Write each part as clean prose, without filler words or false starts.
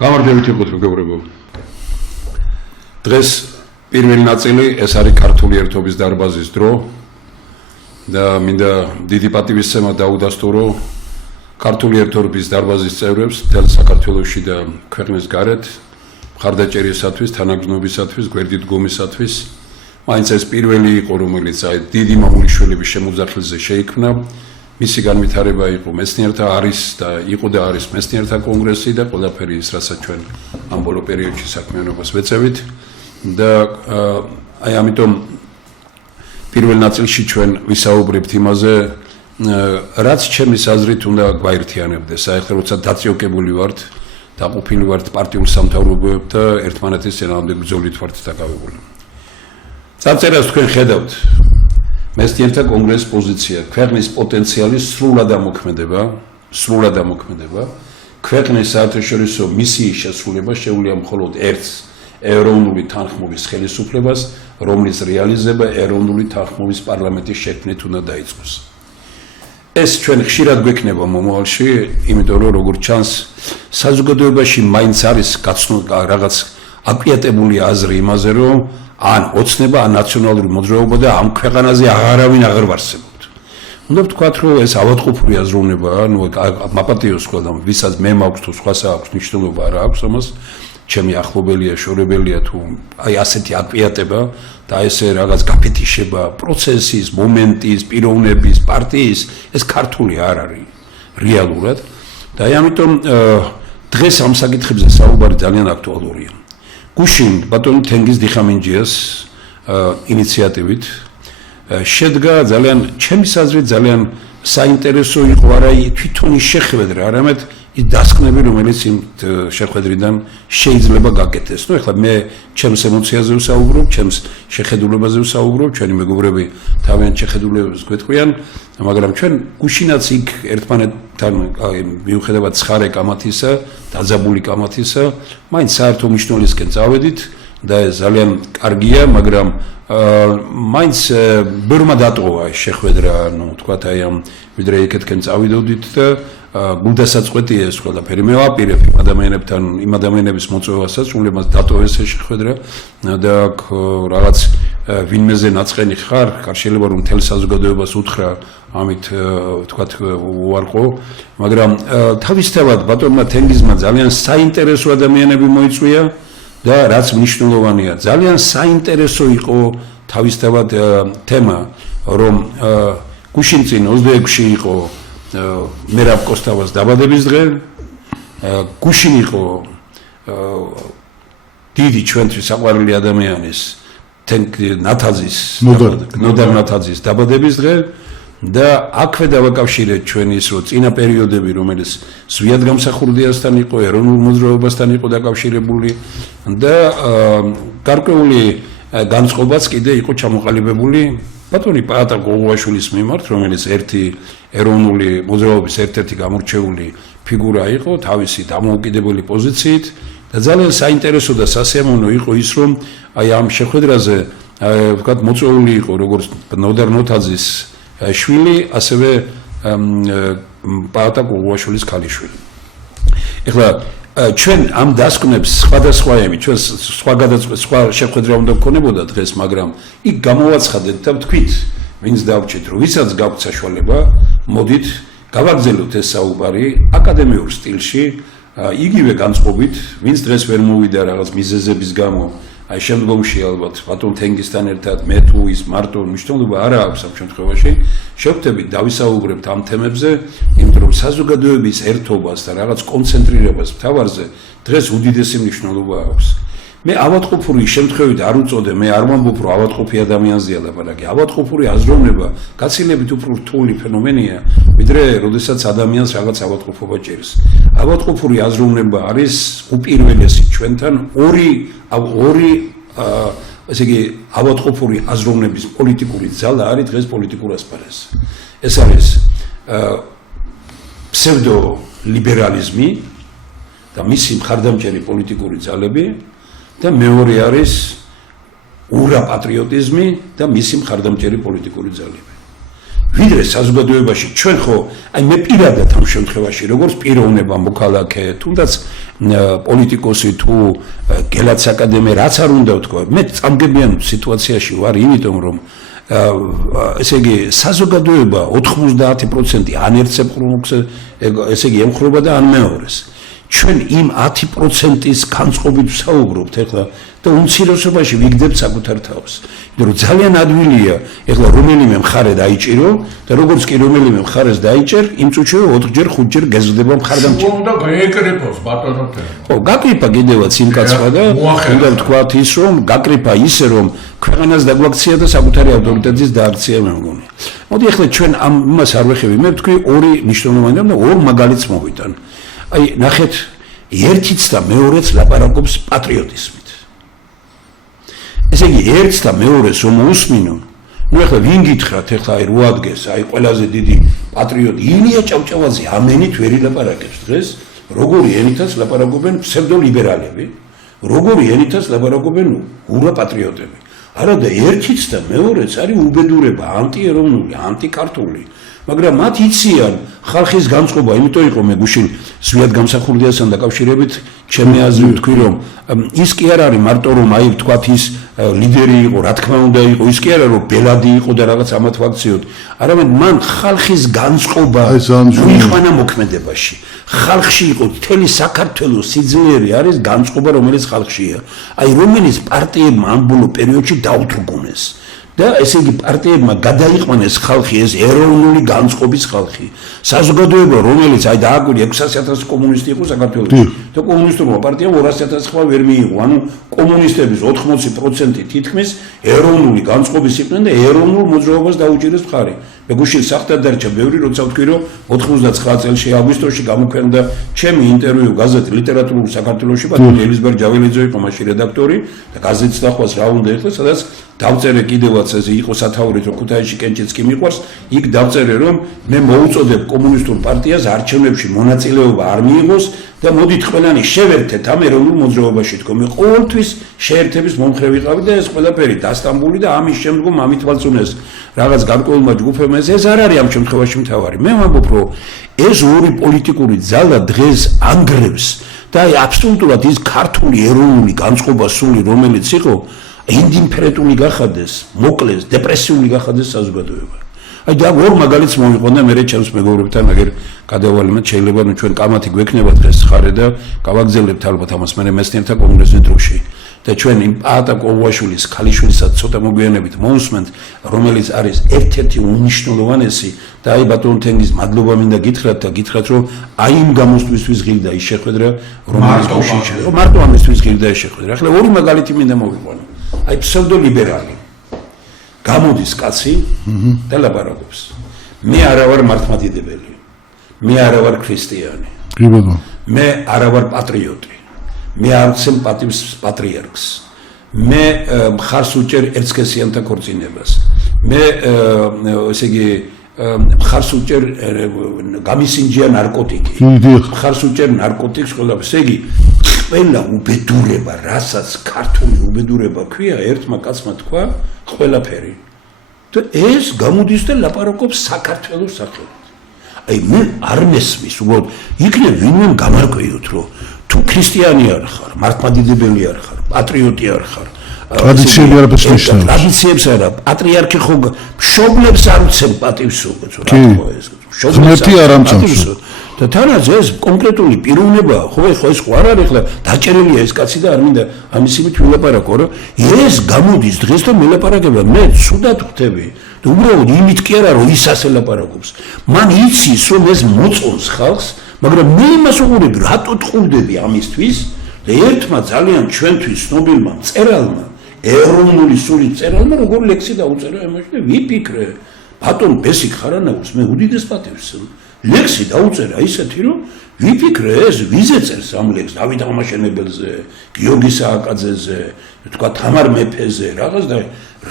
გამარჯვებით იყოთ მეგობრებო. დღეს პირველი ნაწილი ეს არის ქართული ერთობის დარბაზის დრო და მინდა დიდი პატივისცემა დაუდასტურო ქართული ერთობის დარბაზის წევრებს მთელ საქართველოში და ქვეყნის გარეთ მხარდაჭერისათვის, თანაგრძნობისათვის, გვერდით დგომისათვის. მაინც ეს პირველი იყო, რომელიც დიდი მამულიშვილების შემოძახილზე შეიქმნა. მისი განვითარება იყო მეცნიერთა არის და იყო და არის მეცნიერთა კონგრესი და ყველაფერი ის, რასაც ჩვენ ამ ბოლო პერიოდში საქმიანობას ვეწევით და ამიტომ პირველ ნაწილში ჩვენ ვისაუბრებთ იმაზე, რაც ჩემის აზრით უნდა გვაერთიანებდეს. ახლა როცა დაწიოკებული ვართ, დაყოფილი ვართ პარტიულ სამთავროებად და ერთმანეთის წინააღმდეგ ბრძოლით ვართ დაკავებული. წარწერას თქვენ ხედავთ მეცნიერთა კონგრესის პოზიცია, ქვეყნის პოტენციალის სრულად ამოქმედება, ქვეყნის საერთაშორისო მისიის შესრულება შეუძლია მხოლოდ ერთს, ეროვნული თანხმობის ხელისუფლებას, რომლის რეალიზება ეროვნული თანხმობის პარლამენტის შექმნით უნდა დაიწყოს. ეს ჩვენ ხშირად გვექნება მომავალში, იმიტომ რომ როგორც ჩანს, საზოგადოებაში მაინც არის რაღაც აკრიტიკებული აზრი იმაზე, რომ ან ოცნება, ან ნაციონალური მოძრაობა და ამ ქვეყანაზე აღარავინ აღარ ვარსებობთ. უნდა ვთქვათ, რომ ეს ავადმყოფური აზროვნებაა, მაპატიოს ყველა, ვისაც მე მაქვს თუ სხვას აქვს მნიშვნელობა არ აქვს ამას, ჩემი ახლობელია, შორებელია თუ ასეთი აკრიტიკება და ესე რაღაც გაფეთიშება პროცესის, მომენტის, პიროვნების, პარტიის, ეს ქართული არ არის რეალურად და ამიტომ დღეს ამ საკითხებზე საუბარი ძალიან აქტუალურია. გუშინ ბატონი თენგიზ დიხამინჯიას ინიციატივით შედგა ძალიან ჩემის აზრით ძალიან საინტერესო იყო არა თვითონ ის შეხვედრა, არამედ ის დასკვნები, რომელიც იმ შეხვედრიდან შეიძლება გაკეთდეს. ნუ ეხლა მე ჩემს ემოციაზე ვსაუბრობ, ჩემს შეხედულებაზე ვსაუბრობ, ჩვენი მეგობრები თავიანთ შეხედულებებს გვეტყვიან, მაგრამ ჩვენ გუშინაც იქ ერთმანეთთან მიუხედავად ცხარე კამათისა, დაძაბული კამათისა, მაინც საერთო მნიშვნელისკენ წავედით და ეს ძალიან კარგია, მაგრამ მაინც ბევრმა დატოვა ეს შეხვედრა, ნუ თქვათ ამ ვიდრე იქეთკენ წავიდოდით და გულდასაწყვეტია ეს ყველაფერი. მე ვაპირებ იმ ადამიანების მოწვევასაც, რომლებმაც დატოვეს ეს შეხვედრა და რაღაც ვინმეზე ნაწყენი ხარ, შეიძლება რომ მთელ საზოგადოებას უთხრა ამით თქვათ უარყო, მაგრამ თავისთავად ბატონმა თენგიზმა ძალიან საინტერესო ადამიანები მოიწვია და რაც მნიშვნელოვანია, ძალიან საინტერესო იყო თავისთავად თემა, რომ გუშინ წინ 26-ში იყო მერაბ კოსტავას დაბადების დღე, გუშინ იყო დიდი ჩვენთვის საყვარელი ადამიანის ნოდარ ნათაძის დაბადების დღე და აქვე დავაკავშირეთ ჩვენ ის რომ წინა პერიოდები, რომელიც ზვიად გამსახურდიასთან იყო, ეროვნულ მოძრაობასთან იყო დაკავშირებული და გარკვეული განწყობაც კიდე იყო ჩამოყალიბებული ბატონი პაატა გოგუაშვილის მიმართ, რომელიც ერთი ეროვნული მოძრაობის ერთ-ერთი გამორჩეული ფიგურა იყო თავისი დამოუკიდებელი პოზიციით და ძალიან საინტერესო და სასიამოვნო იყო ის, რომ ამ შეხვედრაზე ვთქვათ მოწვეული იყო როგორც ნოდარ ნოთაძის შვილი, ასევე პაატა გოგუაშვილის ქალიშვილი. ეხლა ჩვენ ამ დასკვნებს სხვადასხვაები, ჩვენ სხვა შეხვედრა უნდა გქონებოდა დღეს, მაგრამ იქ გამოვაცხადეთ და ვთქვით, ვინც დავჭით, რომ ვისაც გაქვთ საშუალება, მოდით გავაგზავნოთ ეს საუბარი აკადემიურ სტილში, იგივე განწყობით, ვინც დღეს ვერ მოვიდა რაღაც მიზეზების გამო, აი შემდგომში ალბათ ბატონ თენგიზთან ერთად მე თუ ის მარტო მნიშვნელობა არ აქვს ამ შემთხვევაში, შევხვდებით დავისაუბრებთ ამ თემებზე, იმიტომ რომ საზოგადოების ერთობას და რაღაც კონცენტრირებას მთავარზე დღეს უდიდესი მნიშვნელობა აქვს. მე ავადმყოფური შემთხვევით არ უწოდე, მე არ ვამბობ რომ ავადმყოფი ადამიანზეა ლაპარაკი. ავადმყოფური აზროვნება გაცილებით უფრო რთული ფენომენია, ვიდრე როდესაც ადამიანს რაღაც ავადმყოფობა ჭირს. ავადმყოფური აზროვნება არის უპირველესი ჩვენთან ორი ესე იგი ავადმყოფური აზროვნების პოლიტიკური ძალა არის დღეს პოლიტიკურ ასპარეზზე. ეს არის ფსევდოლიბერალიზმი და მისი მხარდამჭერი პოლიტიკური ძალები და მეორე არის ურაპატრიოტიზმი და მისი მხარდამჭერი პოლიტიკური ძალები. ვიდრე საზოგადოებაში ჩვენ ხო აი მე პირადად ამ შემთხვევაში როგორც პიროვნება მოქალაქე თუნდაც პოლიტიკოსი თუ გელაც აკადემია რაც არ უნდა ვთქვა მე წამგებიან სიტუაციაში ვარ იმიტომ რომ ესე იგი საზოგადოება 90% ან ერთ სექტორს ესე იგი ემხრობა და ან მეორეს ჩვენ იმ 10%-ის განწყობით ვსაუბრობთ ეხლა და უმცირესობაში ვიგდებთ საკუთარ თავს. იმიტომ რომ ძალიან ადვილია ეხლა რომელიმე მხარე დაიჭირო და როგორც კი რომელიმე მხარეს დაიჭერ, იმ წუთში 4-ჯერ 5-ჯერ გეზრდება მხარდამჭერა. უნდა გაეკრიფოს ბატონო თემა. ხო, გაკრიფა კიდევაც იმ კაცმა და უნდა ვთქვათ ის რომ გაკრიფა ისე რომ ქვეყანას დაგვაქცია და საკუთარი ავტორიტეტის დააქცია მე მგონი. მოდი ეხლა ჩვენ ამ იმას არ ვეხები, მე ვთქვი ორი მნიშვნელოვანი და ორ მაგალითს მოვიტან. აი ნახეთ ერთიც და მეორეც ლაპარაკობს პატრიოტიზმით. ესე იგი ერთს და მეორეს რომ უსმინო ნუ ეხლა ვინ გითხრათ ეხლა აი რო ადგეს აი ყველაზე დიდი პატრიოტი ილია ჭავჭავაძე ამენით ვერ ილაპარაკებს დღეს როგორი ენითაც ლაპარაკობენ ფსევდოლიბერალები როგორი ენითაც ლაპარაკობენ ურა პატრიოტები არა და ერთიც და მეორეც არის უბედურება ანტიეროვნული ანტიკართული მაგრამ მათ იციან ხალხის განწყობა იმიტომ იყო მე გუშინ ზვიად გამსახურდიასთან დაკავშირებით ჩემი აზრი ვთქვი რომ ის კი არ არის მარტო რომ აი ვთქვათ ის ლიდერი იყო რა თქმა უნდა იყო ის კი არა რომ ბელადი იყო და რაღაც ამათ ვაქციოთ არამედ მან ხალხის განწყობა მიყვანა მოქმედებაში ხალხში იყო მთელი საქართველოს სიძლიერე არის განწყობა რომელიც ხალხშია აი რომელიც პარტიებმა ამ ბოლო პერიოდში დაუთრგუნეს და ესე იგი პარტიებმა გადაიყვანეს ხალხი ეს ეროვნული განწყობის ხალხი საზოგადოება რომელიც აი დააკვირდა 600,000 კომუნისტი იყო საქართველოში და კომუნისტურმა პარტიამ 200,000 ხმა ვერ მიიღო ანუ კომუნისტების 80% თითქმის ეროვნული განწყობის იყვნენ და ეროვნულ მოძრაობას დაუჭირეს მხარი მე გუშინ სახტად დარჩა ბევრი როცა ვთქვი რომ 99 წელს აგვისტოში გამოქვეყნდა ჩემი ინტერვიუ გაზეთ ლიტერატურულ საქართველოში ბატონი ელიზბერ ჯაველიძე იყო მაშინ რედაქტორი და გაზეთს დახვას რა უნდა ეხლა სადაც დავწერე კიდევაც ესე იყო სათაურით რომ ქუთაისში კენჭიც კი მიყვარს იქ დავწერე რომ მე მოუწოდებ კომუნისტურ პარტიას არჩევნებში მონაწილეობა არ მიიღოს და მოდით ყველანი შევერთეთ ამ ეროვნულ მოძრაობაში თქო მე ყოველთვის შეერთების მომხრე ვიყავი და ეს ყველაფერი დასტამბული და ამის შემდგომ ამით ვალწუნეს რაღაც გარკვეულმა ჯგუფებმა ეს არ არის ამ შემთხვევაში მთავარი მე ვამბობ რომ ეს ორი პოლიტიკური ძალა დღეს ანგრევს და აი აბსოლუტურად ის ქართული ეროვნული განწყობა სული რომელიც იყო ინდიფერენტული გახადეს, მოკლეს, დეპრესიული გახადეს საზოგადოება. აი და ორ მაგალითს მოვიყვანე და მე ჩემს მეგობრებთან აგერ გადავალიმად შეიძლება ნუ ჩვენ კამათი გვექნება დღეს ხარე და გავაგზავნებთ ალბათ ამას მე მესტიანთა კონგრესის დროში და ჩვენ იმ პაატა კოვაშვილის ქალიშვილსაც ცოტა მოგვიანებით მოусმენთ რომელიც არის ერთ-ერთი უნიშნულოვანესი და აი ბატონ თენგიზ მადლობა მინდა გითხრათ და გითხრათ რომ აი იმ გამოსვლისთვის ღირდა ის შეხვედრა რომელიც გუშინ მარტო ამისთვის ღირდა ის შეხვედრა ახლა ორი მაგალითი მინდა მოვიყვანო აი ფსევდოლიბერალი გამოდის კაცი და ლაპარაკობს მე არა ვარ მართლმადიდებელი მე არა ვარ ქრისტიანი მე არა ვარ პატრიოტი მე არ ვცემ პატივს პატრიარქს მე მხარს უჭერ ერთსქესიანთა ქორწინებას მე ესე იგი მხარს უჭერ გამისინჯია ნარკოტიკი მხარს უჭერ ნარკოტიკს ყველაფერს ესე იგი ყველა უბედურება რასაც ქართული უბედურება ქვია ერთმა კაცმა თქვა ყველაფერი და ეს გამოდის და ლაპარაკობს საქართველოს სახელით აი მე არ მესმის უბრალოდ იქნებ ვინმე გამარკვიოთ რომ თუ ქრისტიანი არ ხარ მართლმადიდებელი არ ხარ პატრიოტი არ ხარ ტრადიციები არაფერს ნიშნავს ტრადიციებს არა პატრიარქი ხო მშობლებს არ უცემ პატივს რა თქმა ეს ღმერთი არ ამწამს და თანაც ეს კონკრეტული პიროვნებაა ხო ეს ხო არ არის ხლა დაჭერილია ეს კაცი და არ მინდა ამისივით ვილაპარაკო რომ ეს გამოდის დღეს და მელაპარაკება მე ცუდად ხვდები და უბრალოდ იმით კი არა რომ ის ასე ლაპარაკობს მან იცის რომ ეს მოწონს ხალხს მაგრამ მე იმას უყურებ რატო ტყუილდები ამისთვის და ერთმა ძალიან ჩვენთვის ცნობილმა მწერალმა ეროვნული სული მწერალმა როგორ ლექსი დაუწერა იმაში და ვიფიქრე ბატონ ბესიკ ხარანაურს მე უდიდეს პატივს ლექსი დაუწერა ისეთი რომ ვიფიქრე ეს ვიზე წერს ამ ლექსს დავით აღმაშენებელზე გიორგი სააკაძეზე თქვა თამარ მეფეზე რაღაც და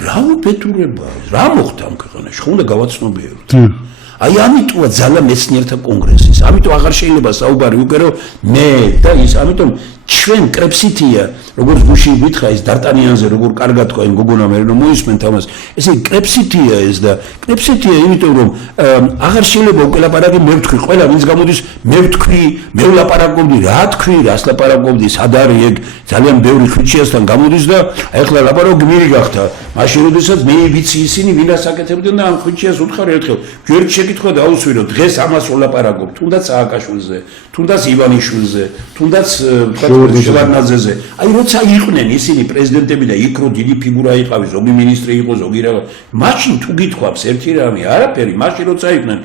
რა უბედურება რა მოხდა ამ ქვეყანაში ხო უნდა გავაცნობიეროთ აი ამიტომა ძალა მეცნიერთა კონგრესის ამიტომ აღარ შეიძლება საუბარი უკვე რომ მე და ის ამიტომ ჩვენ კრეფსიტია, როგორც გუშინ გითხრა ის დარტანიანზე როგორ კარგად თქვა იმ გოგონა მე რომ მოისმენთ ამას. ესე კრეფსიტია ეს და კრეფსიტია იმიტომ რომ აღარ შეიძლება უკელაპარაკი მე ვთქვი, ყველა ვინც გამოდის მე ვთქვი, მე ვლაპარაკობდი, რა თქვი, რას ლაპარაკობდი, სად არის ეგ ძალიან ბევრი ხვიჩიასთან გამოდის და ეხლა ლაპარაკო გმირი გახდა. მაშინ როდესაც მე ვიცი ისინი ვინ ასაკეთებდნენ და ამ ხვიჩიას უთხარი ერთხელ გვერდ შეკითხვა დაუსვირო დღეს ამას ვლაპარაკობ, თუნდაც სააკაშვილზე, თუნდაც ივანიშვილზე, თუნდაც შევარდნაძეზე. აი როცა იყვნენ ისინი პრეზიდენტები და იქ რო დიდი ფიგურა იყავი, ზოგი მინისტრი იყო, ზოგი რა. მაშინ თუ გითხვავს ერთი რამე, არაფერი, მაშინ როცა იყვნენ,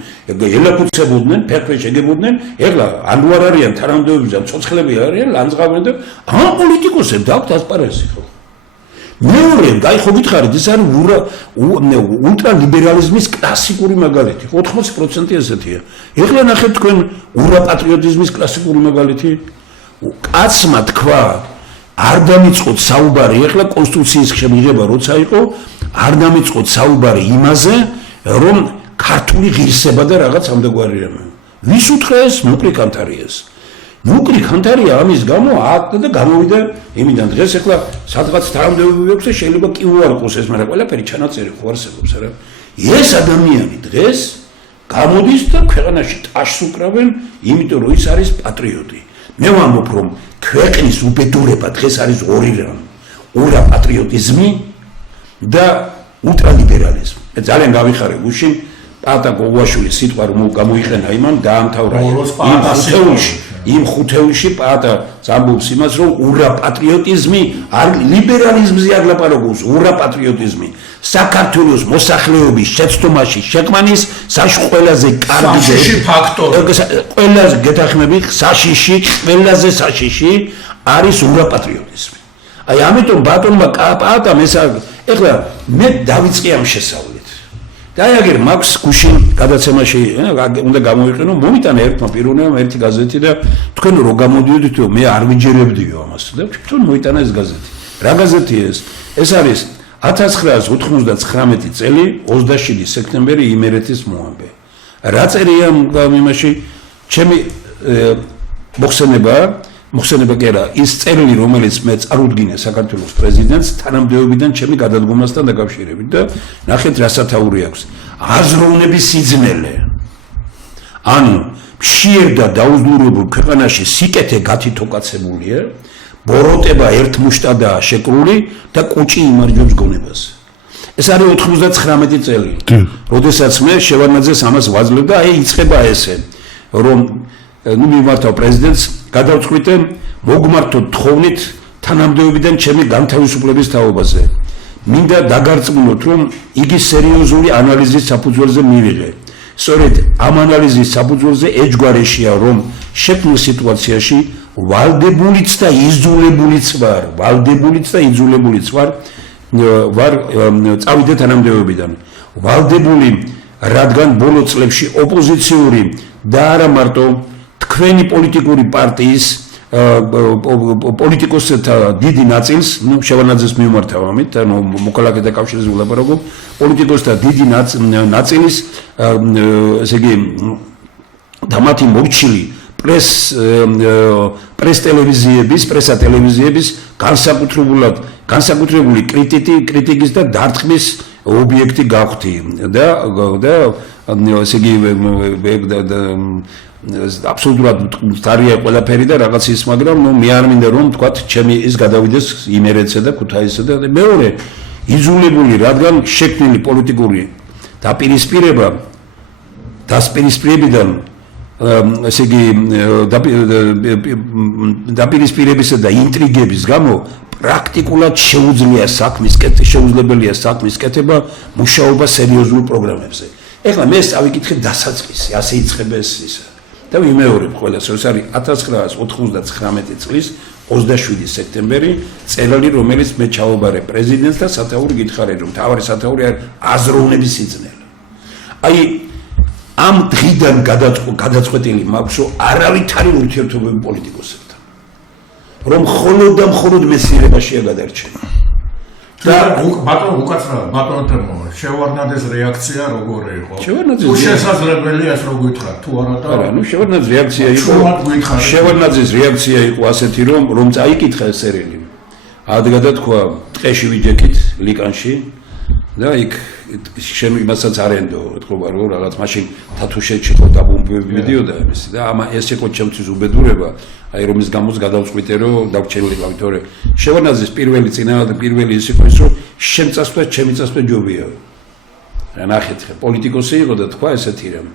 ელაფუცებოდნენ, ფერფერ შეგებოდნენ, ეხლა ანუ არ არიან თანამდებობები, ცოცხლები არიან, ლანძღავენ და ამ პოლიტიკოსებს დაქვთ ასპარეზი ხო? მეორე, აი ხო გითხარით, ეს არის ულტრალიბერალიზმის კლასიკური მაგალითი. 80% ესეთია. ეხლა ნახეთ თქვენ ურაპატრიოტიზმის კლასიკური მაგალითი. კაცმა თქვა, არ დამიწყოთ საუბარი, ეხლა კონსტიტუციის შემიღება როცა იყო, არ დამიწყოთ საუბარი იმაზე, რომ ქართული ღირსება და რაღაც ამდაგვარი რამე. ვის უთხრა ეს? ნუკრი კანთარიას. ნუკრი კანთარია ამის გამო ააკდა და გამოვიდა იმიდან დღეს ეხლა სადღაც თანამდებობები აქვს და შეიძლება კი უარყოს ეს, მაგრამ ყველაფერი ჩანაწერი ხო არსებობს არა? ეს ადამიანი დღეს გამოდის და ქვეყანაში ტაშს უკრავენ, იმიტომ რომ ის არის პატრიოტი. მე ვამბობ რომ ქვეყნის უბედურება დღეს არის ორი რამ. ურაპატრიოტიზმი და ულტრალიბერალიზმი. მე ძალიან გავიხარე გუშინ პატა გოგუაშვილი სიტყვა რომ გამოიყენა იმან დაამთავრა იმ ხუთეულში პატა ზამბობს იმას რომ ურაპატრიოტიზმი არ ლიბერალიზმზე არ ლაპარაკობს, ურაპატრიოტიზმი საქართველოს მოსახლეობის შეცდომაში შეყვანის ყველაზე კარგი ფაქტორი. ყველაზე გეთახმები საშიში, ყველაზე საშიში არის ურაპატრიოტიზმი. აი ამიტომ ბატონმა პატამ ეს ეხლა მე დავიწყე ამ შესავლით. და აი აგერ მაქვს გუშინ გადაცემაში უნდა გამოვიყენო, მომიტანა ერთმა პიროვნებამ ერთი გაზეთი და თქვენ რო გამოდიოდით რომ მე არ ვიჯერებდიო ამას და თვითონ მოიტანა ეს გაზეთი. რა გაზეთია ეს? ეს არის 1999 წელი 27 სექტემბერი იმერეთის მოამბე. რა წერია იმაში? ჩემი მოხსენება კი არა, ის წერილი რომელიც მე წარუდგინე საქართველოს პრეზიდენტს თანამდებობიდან ჩემი გადადგომასთან დაკავშირებით და ნახეთ რა სათაური აქვს. აზროვნების სიძნელე. ანუ მშიერ და დაუზნურებულ ქვეყანაში სიკეთე გათითოკაცებულია, ბოროტება ერთ მუშტადაა შეკრული და კუჭი იმარჯვებს გონებას. ეს არის 99 წელი. როდესაც მე შევარდნაძეს ამას ვაძლევ და აი იწყება ესე, რომ ნუ მიმართავ პრეზიდენტს, გადავწყვიტე მოგმართოთ თხოვნით თანამდებობიდან ჩემი განთავისუფლების თაობაზე. მინდა დაგარწმუნოთ, რომ იგი სერიოზული ანალიზის საფუძველზე მივიღე. სწორედ ამ ანალიზის საფუძველზე ეჯგვარეშია, რომ შექმნილ სიტუაციაში ვალდებულიც და იძულებულიც ვარ წავიდე თანამდებობიდან. ვალდებული, რადგან ბოლო წლებში ოპოზიციური და არა მარტო თქვენი პოლიტიკური პარტიის პოლიტიკოსთა დიდი ნაწილს, ნუ შევარდნაძეს მიმართავ ამით, ანუ მოქალაქეთა კავშირზე ვლაპარაკობ, პოლიტიკოსთა დიდი ნაწილის, ესე იგი, და მათი მორჩილი პრესა ტელევიზიების განსაკუთრებული კრიტიკის და დარტყმის ობიექტი გავხდი და ესე იგი აბსოლუტურად დარია ყველაფერი და რაღაც ის, მაგრამ ნუ მე არ მინდა რომ თქვათ ჩემი ის გადავიდეს იმერეთსა და ქუთაისსა და მეორე იზოლებული, რადგან შექმნილი პოლიტიკური დასპირისპირებიდან ესე იგი დაპირისპირებისა და ინტრიგების გამო პრაქტიკულად შეუძლებელია საქმის კეთება მუშაობა სერიოზულ პროგრამებზე. ეხლა მე წავიკითხე დასაწყისი, ასე იწყება ეს ისა. და ვიმეორებ ყველას, ეს არის 1999 წლის 27 სექტემბერი, წელალი, რომელიც მე ჩავაბარე პრეზიდენტს და სათაური გითხარი, რომ თავარი სათაური არის აზროვნების სიძნელე. აი ამ დღიდან გადაწყვეტილი მაქვს, რომ არავითარი ურთიერთობები პოლიტიკოსებთან. რომ მხოლოდ და მხოლოდ მეცნიერებაშია გადარჩენა. და ბატონო უკაცრავად ბატონო თემო შევარნაძის რეაქცია როგორი იყო? შევარნაძის თუ შესაძლებელია ეს რო გითხრათ თუ არა და არა, შევარნაძის რეაქცია იყო. ჩვენად გითხარით. შევარნაძის რეაქცია იყო ასეთი, რომ წაიკითხა ეს სერიალი. ადგადა თქვა, ტყეში ვიჯექით ლიკანში და იქ შემიგმასაც არენდო, ეთქობა რომ რაღაც მაშინ თათუშეთში ხო დაბომბები მიდიოდა იმისი და ამა ეს იყო ჩემთვის უბედურება, აი რომის გამოც გადავწყვიტე რომ დავჩენილი ყავით, თორე შევარნაძის პირველი წინააღმდეგ პირველი ის იყო ის რომ შენ წასვლა, ჩემი წასვლა ჯობია. რა ნახეთ ხე, პოლიტიკოსი იყო და თქვა ესეთი რამ.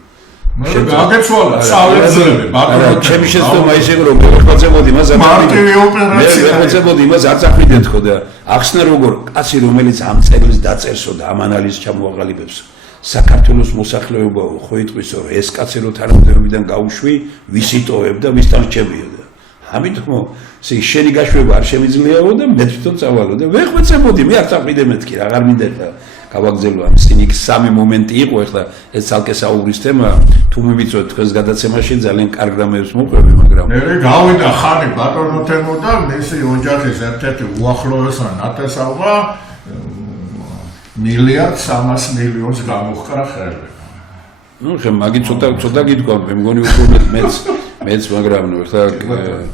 გაგეცვალა, წავეძლები, ბატონო. ჩემი შეცდომა ის იყო რომ მე ვეხოცებოდი მას მარტივი ოპერაცია. მე ვეხოცებოდი მას არ წახვიდეთ ხო და ახსნა როგორ კაცი რომელიც ამ წერილს დაწერსო და ამ ანალიზს ჩამოაყალიბებს საქართველოს მოსახლეობაო ხო იტყვისო რომ ეს კაცი რო თანამდებობიდან გაუშვი ვის იტოვებ და ვის თანხმებია და ამიტომ შენი გაშვება არ შემიძლიაო და მე თვითონ წავალო და ვეხოცებოდი მე არ წახვიდე მეთქი რა აღარ მინდა ხა გავაგზელო ამ სინიქ სამი მომენტი იყო ახლა ეს ცალკე საუბრის თემა თუ მივიწოთ დღეს გადაცემაში ძალიან კარგ რამებს მოყვები მაგრამ მე გავიდა ხანი ბატონო თემო და მისი ოჯახის ერთ-ერთი უახლოესი ნათესაობა მილიარდ 300 მილიონს გამოხკრა ხელი. ნუ ხე მაგი ცოტა გითქვა მე მგონი უფრო მეც მაგრამ ნუ ახლა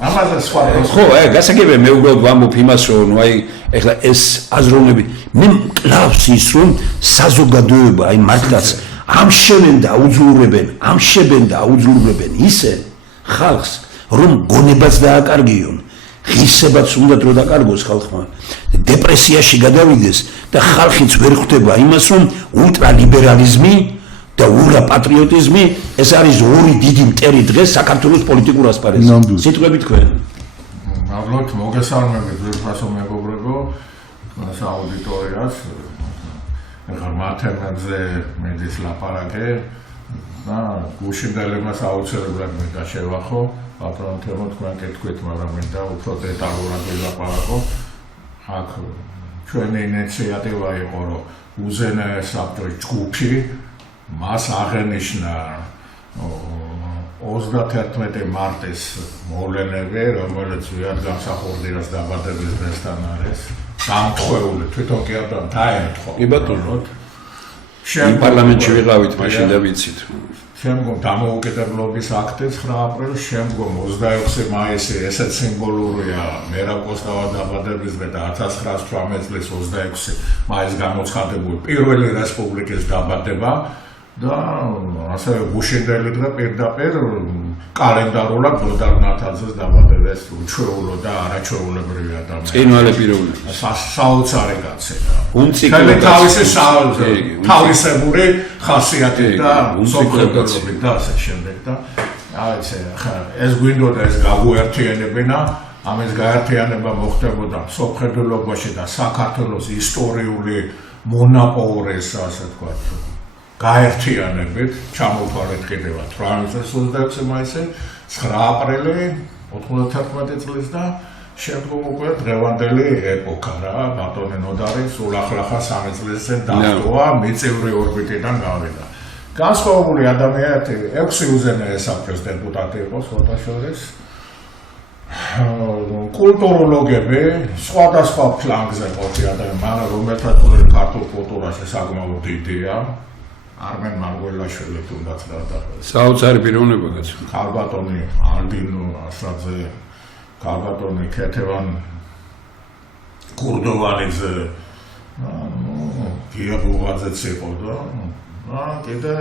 ამაზე სხვა ხო აი გასაგებია მე უბრალოდ ვამბობ იმას რომ ნუ აი ახლა ეს აზროვნები მე მკლავს ის რომ საზოგადოება აი მართლაც ამშევენ და აუძლურებენ ისე ხალხს რომ გონებაც დააკარგიონ ღირსებაც უნდა დრო დაკარგოს ხალხმა დეპრესიაში გადავიდეს და ხალხიც ვერ ხვდება იმას რომ ულტრალიბერალიზმი და ურა პატრიოტიზმი ეს არის ორი დიდი მტერი დღეს საქართველოს პოლიტიკურ ასპარეზზე. სიტყვები თქვენ. მადლობთ მოგესალმებით ძვირფასო მეგობრებო აუდიტორიას. მათემებზე მედის ლაპარაკე და გუშინდელებმაც აუცილებლად მინდა შევახო ბატონო თემო თქვენ კეთქვით მაგრამ მინდა უფრო დეტალურად ვილაპარაკო. აქ ჩვენი ინიციატივა იყო რომ უზენაე საბჭოს ჯგუფი მას აღენიშნა 31 მარტის მოვლენები, რომელიც ვიად გამსახურდირას დაბადების დღესთან არის დამთხეული, თვითონ კი არ დაერთხო. კი ბატონო. იმ პარლამენტში ვიყავით მაშინ და ვიცით. შემდგომ დამოუკიდებლობის აქტი 9 აპრილს, შემდგომ 26 მაისი, ესეც სიმბოლურია მერაკოსტავა დაბადების დღე და 1918 წლის 26 მაისს გამოცხადებული პირველი რესპუბლიკის დაბადება. და ასევე გუშინდელი დღე პირდაპირ კალენდარულად დოდარ ნათაძეს დაბადებას უჩვეულო და არაჩვეულებრივი ადამიანი. წინვალე პიროვნება. საოცარი კაცი. უმციკლო თავისი თავისებური ხასიათი და სოფლმხედველობით და ასე შემდეგ და აი ეს გვინდოდა ეს გაგვერთიანებინა ამის გაერთიანება მოხდებოდა სოფლმხედველობაში და საქართველოს ისტორიული მონაპოვრის ასე ვთქვათ გაერთიანებით ჩამოთვალეთ კიდევა 26 მაისი 9 აპრილი 91 წლის და შემდგომ უკვე დღევანდელი ეპოქა რა ბატონი ნოდარი სულ ახლა 3 წლის წინ დატოვა მიწევრი ორბიტიდან გავიდა განსხვავებული ადამიანები 6 უზენაე საბჭოს დეპუტატი იყო სხვათა შორის კულტუროლოგები სხვადასხვა ფლანგზე ყოფი ადამიანები რომელთაც ქართულ კულტურაში საკმაოდ დიდია Armen Margvelaშვილი თუნდაც გადაყოლეს. საოცარი პიროვნება კაცო. ქალბატონი ალბინო ასაძე, ქალბატონი ქეთევან კურდოვანიძე, გიაბუღაძეც იყო და კიდე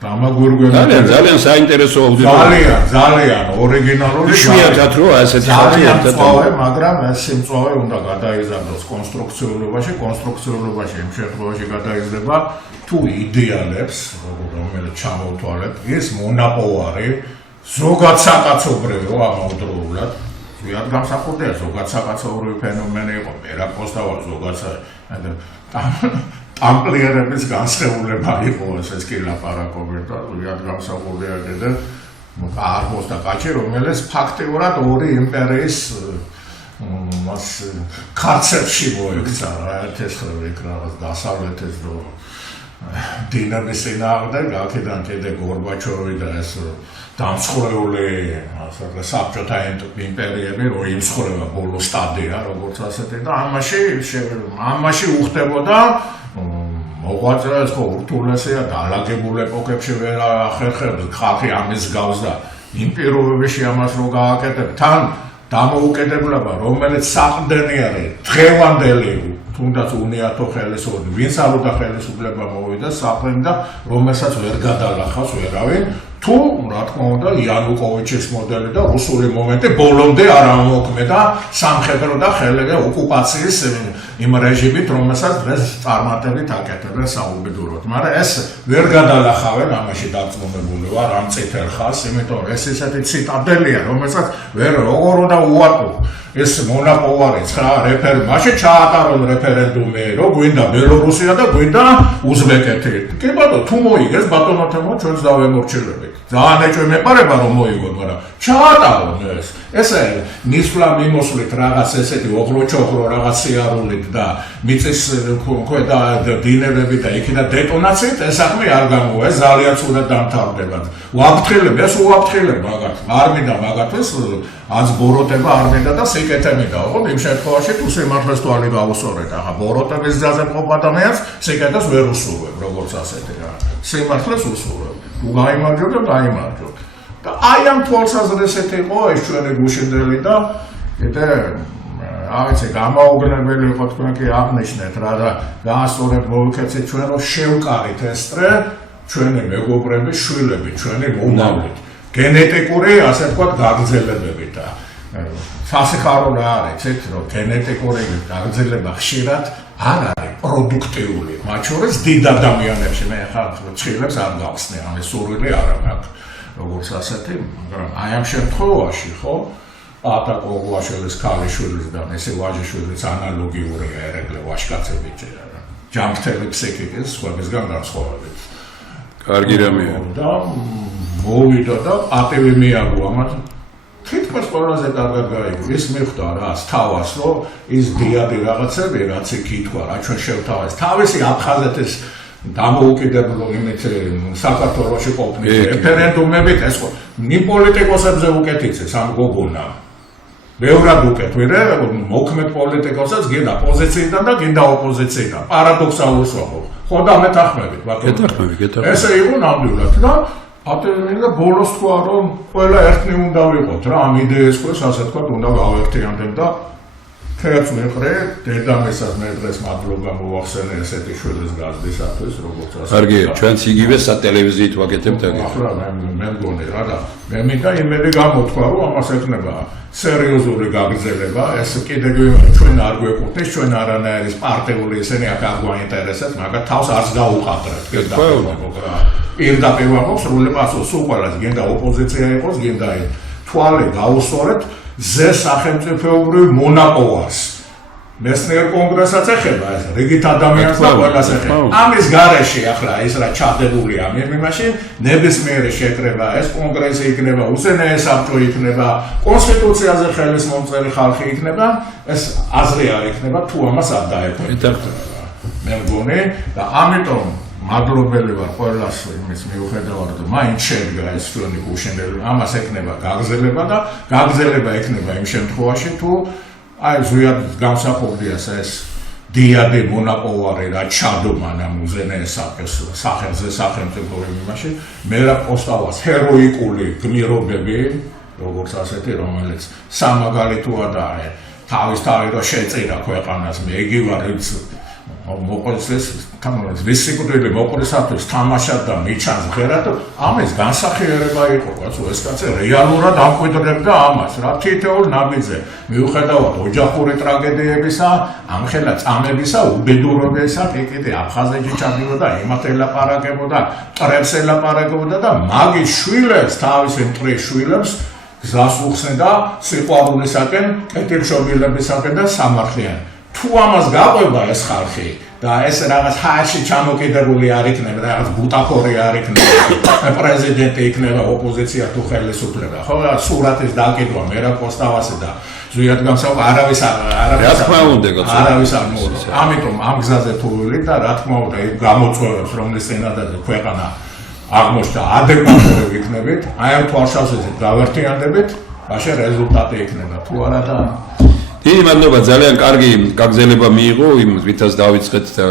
დამაგვირგვენა ძალიან საინტერესო აუდიტორია. ძალიან ორიგინალური იშვიათად რო ასეთი ხალხი ერთად მაგრამ ეს სიმწვავე უნდა გადაიზარდოს კონსტრუქციულობაში იმ შემთხვევაში გადაიზრდება თუ იდეალებს რომელიც ჩამოვთვალეთ ის მონაპოვარი ზოგად საკაცობრიო ამავდროულად ზოგად გამსახურდია ზოგად საკაცობრიო ფენომენი იყო მერაკოსტავა ზოგად ტამპლიერების განსხეულება იყო ეს კი ლაპარაკობენ და ზოგად გამსახურდია კიდე არბოსტა კაჩი რომელიც ფაქტიურად ორი იმპერიის მას ქარცებში მოექცა რა ერთის ხრივ იქ რაღაც დასავლეთის რო დინების წინააღმდეგ, აქედან კიდე გორბაჩოვი და ეს დამსხვრეული საბჭოთა იმპერიები, რომ იმსხვრევა ბოლო სტადია, როგორც ასეთი და ამაში უხდებოდა მოღვაწეებს ხო ურთულესია დალაგებულ ეპოქებში ვერ ახერხებს ხალხი ამის გავს და იმ პირობებში ამას რო გააკეთებ თან დამოუკიდებლობა რომელიც საყრდენი არის დღევანდელი თუნდაც უნიათო ხელისუფლება ვინც არ უნდა ხელისუფლება მოვიდა საფრენ და რომელსაც ვერ გადალახავს ვერავინ თუ რა თქმა უნდა იანუკოვიჩის მოდელი და რუსული მომენტი ბოლომდე არ ამოქმედა სამხედრო და ხელები ოკუპაციის იმ რეჟიმით რომელსაც დღეს წარმატებით აკეთებენ საუბედუროდ მაგრამ ეს ვერ გადალახავენ ამაში დარწმუნებული ვარ ამ წითელ ხაზს იმიტომ ეს ისეთი ციტადელია რომელსაც ვერ როგორ უნდა უარყო ეს მონაპოვარი 9 რეფერენდუმი მაშინ ჩაატარონ რეფერენდუმი რომ გვინდა ბელორუსია და გვინდა უზბეკეთი კი ბატონო თუ მოიგეს ბატონო თემო ჩვენს დავემორჩილებით ძალიან ეჭვი მეპარება რომ მოიგონ მაგრამ ჩაატარონ ესე მისვლა მიმოსვლით რაღაც ესეთი ოღლო-ჩოღლო რაღაც სიარულით და მიწის ქვედა დინებებით და იქიდან დეტონაციით ეს საქმე არ გამოვა ეს ძალიან ცუდად დამთავრდება ვაფრთხილებ ეს უაფრთხილებ მაგათ არ მინდა მაგათოს ას ბოროტება არ მინდა და სიკეთე მინდა ხო იმ შემთხვევაში თუ სიმართლეს თვალი გაუსწორეთ ახლა ბოროტების ძალზე მყოფ ადამიანს სიკეთეს ვერ უსურვებ როგორც ასეთი რა სიმართლეს უსურვებ თუ გაიმარჯვებ და გაიმარჯვებ და აი ამ თვალსაზრისით იყო ეს ჩვენი გუშინდელი და კიდე ავიცი გამაოგნებელი იყო თქვენ კი აღნიშნეთ რა და გაასწორეთ მოვიქეცეთ ჩვენ რომ შევკარით ეს წრე ჩვენი მეგობრების შვილები ჩვენი მომავლით გენეტიკური ასე ვთქვათ გაგრძელებებით და სასიხარო რა არის ცეთ რომ გენეტიკური გაგრძელება ხშირად არ არის პროდუქტიული მათ შორის დიდ ადამიანებში მე ხა ცხილებს არ გავხსნე ამის სურვილი არ აქვს როგორც ასეთი მაგრამ აი ამ შემთხვევაში ხო ატაკოგვაშელის ქალიშვილის და მისი ვაჟიშვილის ანალოგიურია ერეკლე ვაშკაცებით ჯამრთელი ფსიქიკის სხვებისგან განსხვავებით კარგი რამეა და მოვიდა და პატივი მიაგო ამათ თითქოს ყველაზე კარგად გაიგო ის მიხვდა რა თავას რომ ის დიადი რაღაცები რაც იქ ითქვა რა ჩვენ შევთავაზ თავისი აფხაზეთის დამოუკიდებლო იმით საქართველოში ყოფნის რეფერენდუმებით ეს ხო ნი პოლიტიკოსებზე უკეთიცეს ამ გოგონა ბევრად უკეთვირე მოქმედ პოლიტიკოსაც გინდა პოზიციიდან და გინდა ოპოზიციიდან პარადოქსალურს ვახო ხო და მეთანხმებით ბატონო ესე იყო ნამდვილად და ატენდა ბოლოს თქვა რომ ყველა ერთნი უნდა ვიყოთ რა ამ იდეას ყოს ასე თქვა უნდა გავერთიანდეთ და თეატრს მეყრე დედამისად მე დღეს მადლობა მოვახსენე ესეთი შვილის გაზრდისათვის როგორც ასე კარგია ჩვენც იგივე სატელევიზიით ვაკეთებთ ახლა მე მგონი რა და მე მინდა იმედი გამოთქვა რომ ამას ექნება სერიოზული გაგრძელება ეს კიდე ჩვენ არ გვეკუთვნის ჩვენ არანაირი პარტიული ესენი აქ არ გვაინტერესებს მაგრამ თავს არც გაუყადრებთ პირდაპირ ვამბობ სრული პასუხს უყურეთ გინდა ოპოზიცია იყოს გინდა თვალი გაუსწორეთ ზე სახელმწიფოებრივ მონაპოვარს მეცნიერ კონგრესაც ეხება ეს რიგით ადამიანს და ყველას ეხება ამის გარეშე ახლა ის რა ჩადებულია მე მაშინ ნებისმიერი შეკრება ეს კონგრესი იქნება უზენაეს საბჭო იქნება კონსტიტუციაზე ხელის მომწერი ხალხი იქნება ეს აზრი არ იქნება თუ ამას არ დაეფერება მე მგონი და ამიტომ მადლობელი ვარ ყველას იმის მიუხედავად რომ მაინც შედგა ეს ჩვენი გუშინდელი ამას ეკნება გაგრძელება და გაგრძელება ეკნება იმ შემთხვევაში თუ აი ზუსტად განსახორდიას ეს დიადი მონაპოვარი რა ჩადო მანამ უზენაეს სახელზე სახელმწიფო იმაში მე რა პოსტავას ჰეროიკული გმირობები როგორც ასეთი რომელიც სამაგალითოა და თავისთავად შეწირა ქვეყანას მე იგი ვარ მოყოლეს თამაშს ვისიკუტელი მოყოლესათვის თამაშად და მიჩანს ღერად ამის განსახიერება იყო კაცო ეს კაცი რეალურად ამკვიდრებდა ამას რა თითოეულ ნაბიჯზე მიუხედავად ოჯახური ტრაგედიებისა ამხელა წამებისა უბედურობისა კიდე აფხაზეთში ჩადიოდა იმათ ელაპარაკებოდა ტრებს ელაპარაკებოდა და მაგის შვილებს თავისი მტრის შვილებს გზას უხსნიდა სიყვარულისაკენ კეთილშობილებისაკენ და სამართლიან თუ ამას გაყვება ეს ხალხი და და ეს რაღაც ჰაერში ჩამოკიდებული არ იქნება, რაღაც ბუტაფორი არ იქნება, პრეზიდენტი იქნება ოპოზიცია თუ ხელისუფლება. ხო, სურათის დაკიდვა, მე რა პოსტავასე და ზუსტად გამსაუბრა არავის არ მოუწევს. ამიტომ ამ გზაზე თუ ვიყავით და რა თქმა უნდა, იქ გამოწვევებს, რომლის წინადადაც ქვეყანა აღმოჩნდა ადეკვატური იქნებით, აი ამ თვალსაზრისით გავერთიანდებით, მაშინ რეზულტატი იქნება. თუ არა და დიდი მადლობა, ძალიან კარგი გაგზელება მიიღო, იმ ვითაც დავიწყეთ და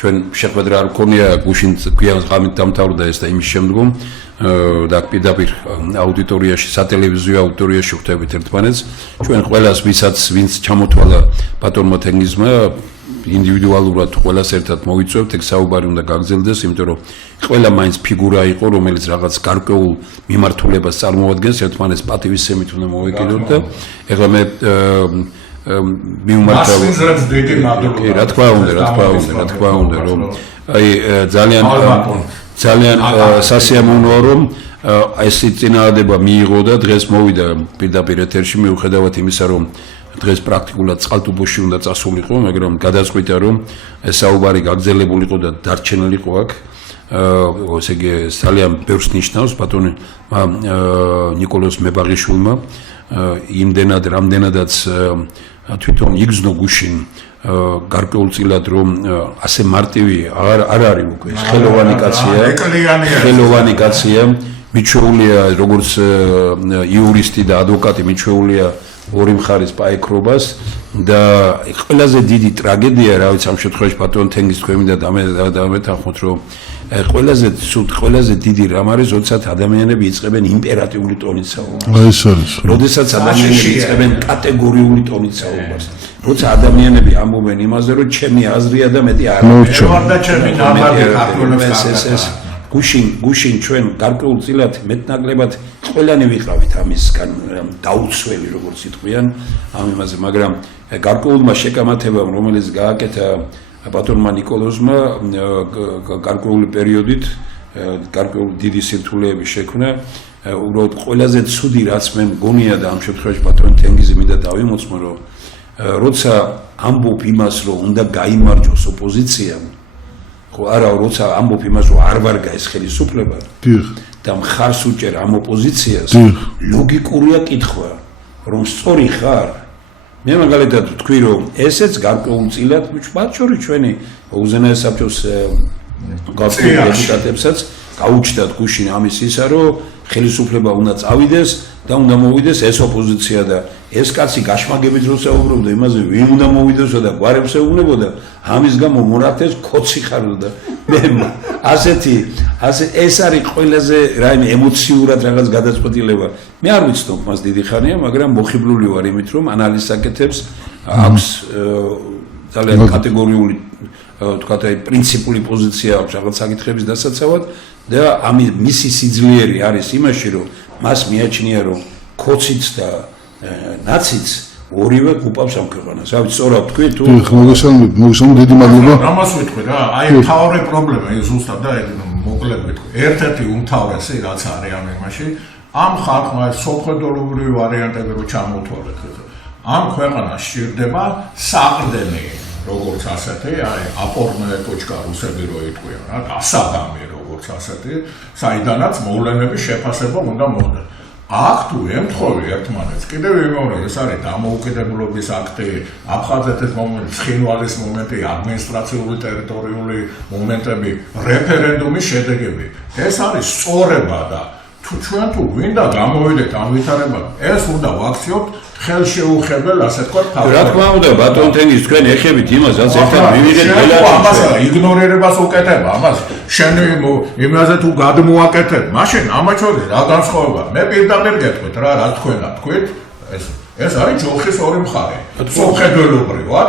ჩვენ შეხვედრა არ გქონია, გუშინ გვიან ღამით დამთავრდა ეს და იმის შემდგომ და პირდაპირ აუდიტორიაში, სატელევიზიო აუდიტორიაში ხვდებით ერთმანეთს. ჩვენ ყველას ვინც ჩამოთვალა ბატონმა თენგიზმა ინდივიდუალურად ყველას ერთად მოვიწვევთ, ეგ საუბარი უნდა გაგრძელდეს, იმიტომ რომ ყველა მაინც ფიგურა იყო, რომელიც რაღაც გარკვეულ მიმართულებას წარმოადგენს, ერთმანეთს პატივისცემით უნდა მოვეკიდოთ და ეხლა მე მიმართავ რა თქმა უნდა, რომ აი ძალიან სასიამოვნოა, რომ ეს წინააღმდება მიიღო და დღეს მოვიდა პირდაპირ ეთერში, მიუხედავად იმისა, რომ დღეს პრაქტიკულად წყალტუბოში უნდა წასულიყო, მაგრამ გადაწყვიტა, რომ ეს საუბარი გაგრძელებულიყო და დარჩენილიყო აქ. ესე იგი, ძალიან ბევრს ნიშნავს ბატონი ნიკოლოზ მებაღიშვილმა, იმდენად, რამდენადაც თვითონ იგზნო გუშინ გარკვეულწილად, რომ ასე მარტივი არ არის უკვე ხელოვანი კაცია, მიჩვეულია როგორც იურისტი და ადვოკატი, მიჩვეულია ორი მხარის პაექრობას და ყველაზე დიდი ტრაგედია, რა ვიცი, ამ შემთხვევაში ბატონ თენგიზ თქვენ მინდა დამეთანხმოთ, რომ ყველაზე დიდი რამ არის, როდესაც ადამიანები იწყებენ იმპერატიული ტონით საუბარს. ეს არის. როდესაც ადამიანები იწყებენ კატეგორიული ტონით საუბარს. როცა ადამიანები ამბობენ იმაზე, რომ ჩემი აზრია და მეტი არ არის. და ჩემი ნაბადი ქართველებს გუშინ ჩვენ გარკვეულწილად მეტნაკლებად ყველანი ვიყავით ამისგან დაუცველი, როგორც იტყვიან ამ იმაზე, მაგრამ გარკვეულმა შეკამათებამ, რომელიც გააკეთა ბატონმა ნიკოლოზმა გარკვეული პერიოდით, გარკვეული დიდი სირთულეების შექმნა, უბრალოდ ყველაზე ცუდი რაც მე მგონია და ამ შემთხვევაში ბატონ თენგიზი მინდა დავიმოწმო, რომ როცა ამბობ იმას, რომ უნდა გაიმარჯვოს ოპოზიციამ, ხო არა, როცა ამბობ იმას, რომ არ ვარგა ეს ხელისუფლება და მხარს უჭერ ამ ოპოზიციას, ლოგიკურია კითხვა, რომ სწორი ხარ. მე მაგალითად ვთქვი, რომ ესეც გარკვეულწილად მათ შორის ჩვენი უზენაეს საბჭოს დეპუტატებსაც გაუჩნდათ გუშინ ამის ისა, რომ ხელისუფლება უნდა წავიდეს და უნდა მოვიდეს ეს ოპოზიცია და ეს კაცი გაშმაგებით რო საუბრობდა იმაზე, ვინ უნდა მოვიდესო და გვარებს ეუბნებოდა, ამის გამო მონათეს ქოცი ხარო და მე ეს არის ყველაზე რაიმე ემოციურად რაღაც გადაწყვეტილება. მე არ ვიცნობ მას დიდი ხანია, მაგრამ მოხიბლული ვარ იმით, რომ ანალიზს აკეთებს, აქვს ძალიან კატეგორიული, თქვათ, აი პრინციპული პოზიცია აქვს რაღაც საკითხების დასაცავად და მისი სიძლიერე არის იმაში, რომ მას მიაჩნია, რომ ქოციც და ნაციც ორივე გუპავს ამ ქვეყანას. რა ვიცი, სწორად თქვი თუ მოგესალმებით, დიდი მადლობა. ამას ვიტყვი რა, აი მთავარი პრობლემა ის ზუსტად და მოკლედ ვიტყვი. ერთ-ერთი უმთავრესი რაც არის ამ იმაში, ამ ხალხმა სოციალურ ვარიანტები რო ჩამოთვალეთ. ამ ქვეყანას სჭირდება საყრდენი, როგორც ასეთი, აი აპორნე ტოჩკა რუსები რო იტყვიან რა, დასადამი როგორც ასეთი, საიდანაც მოვლენების შეფასება უნდა მოხდეს. აქ თუ ემთხოვი ერთმანეთს, კიდევ ვიმეორე, ეს არის დამოუკიდებლობის აქტი, აფხაზეთის მომენტი, ცხინვალის მომენტი, ადმინისტრაციული ტერიტორიული მომენტები, რეფერენდუმის შედეგები. ეს არის სწორება და თუ ჩვენ თუ გვინდა გამოვიდეთ ამ ვითარებად, ეს უნდა ვაქციოთ ხელშეუხებელ, ასე თქვა, რა თქმა უნდა, ბატონ თენგიზ, თქვენ ეხებით იმას, რაც ერთად მივიღეთ ამას იგნორირებას უკეთებ, ამას შენ იმაზე თუ გადმოაკეთებ, მაშინ ამას შორის რა განსხვავება? მე პირდაპირ გეტყვით რა თქვენა თქვით, ეს არის ჯოხის ორი მხარე. სამხედველობრივად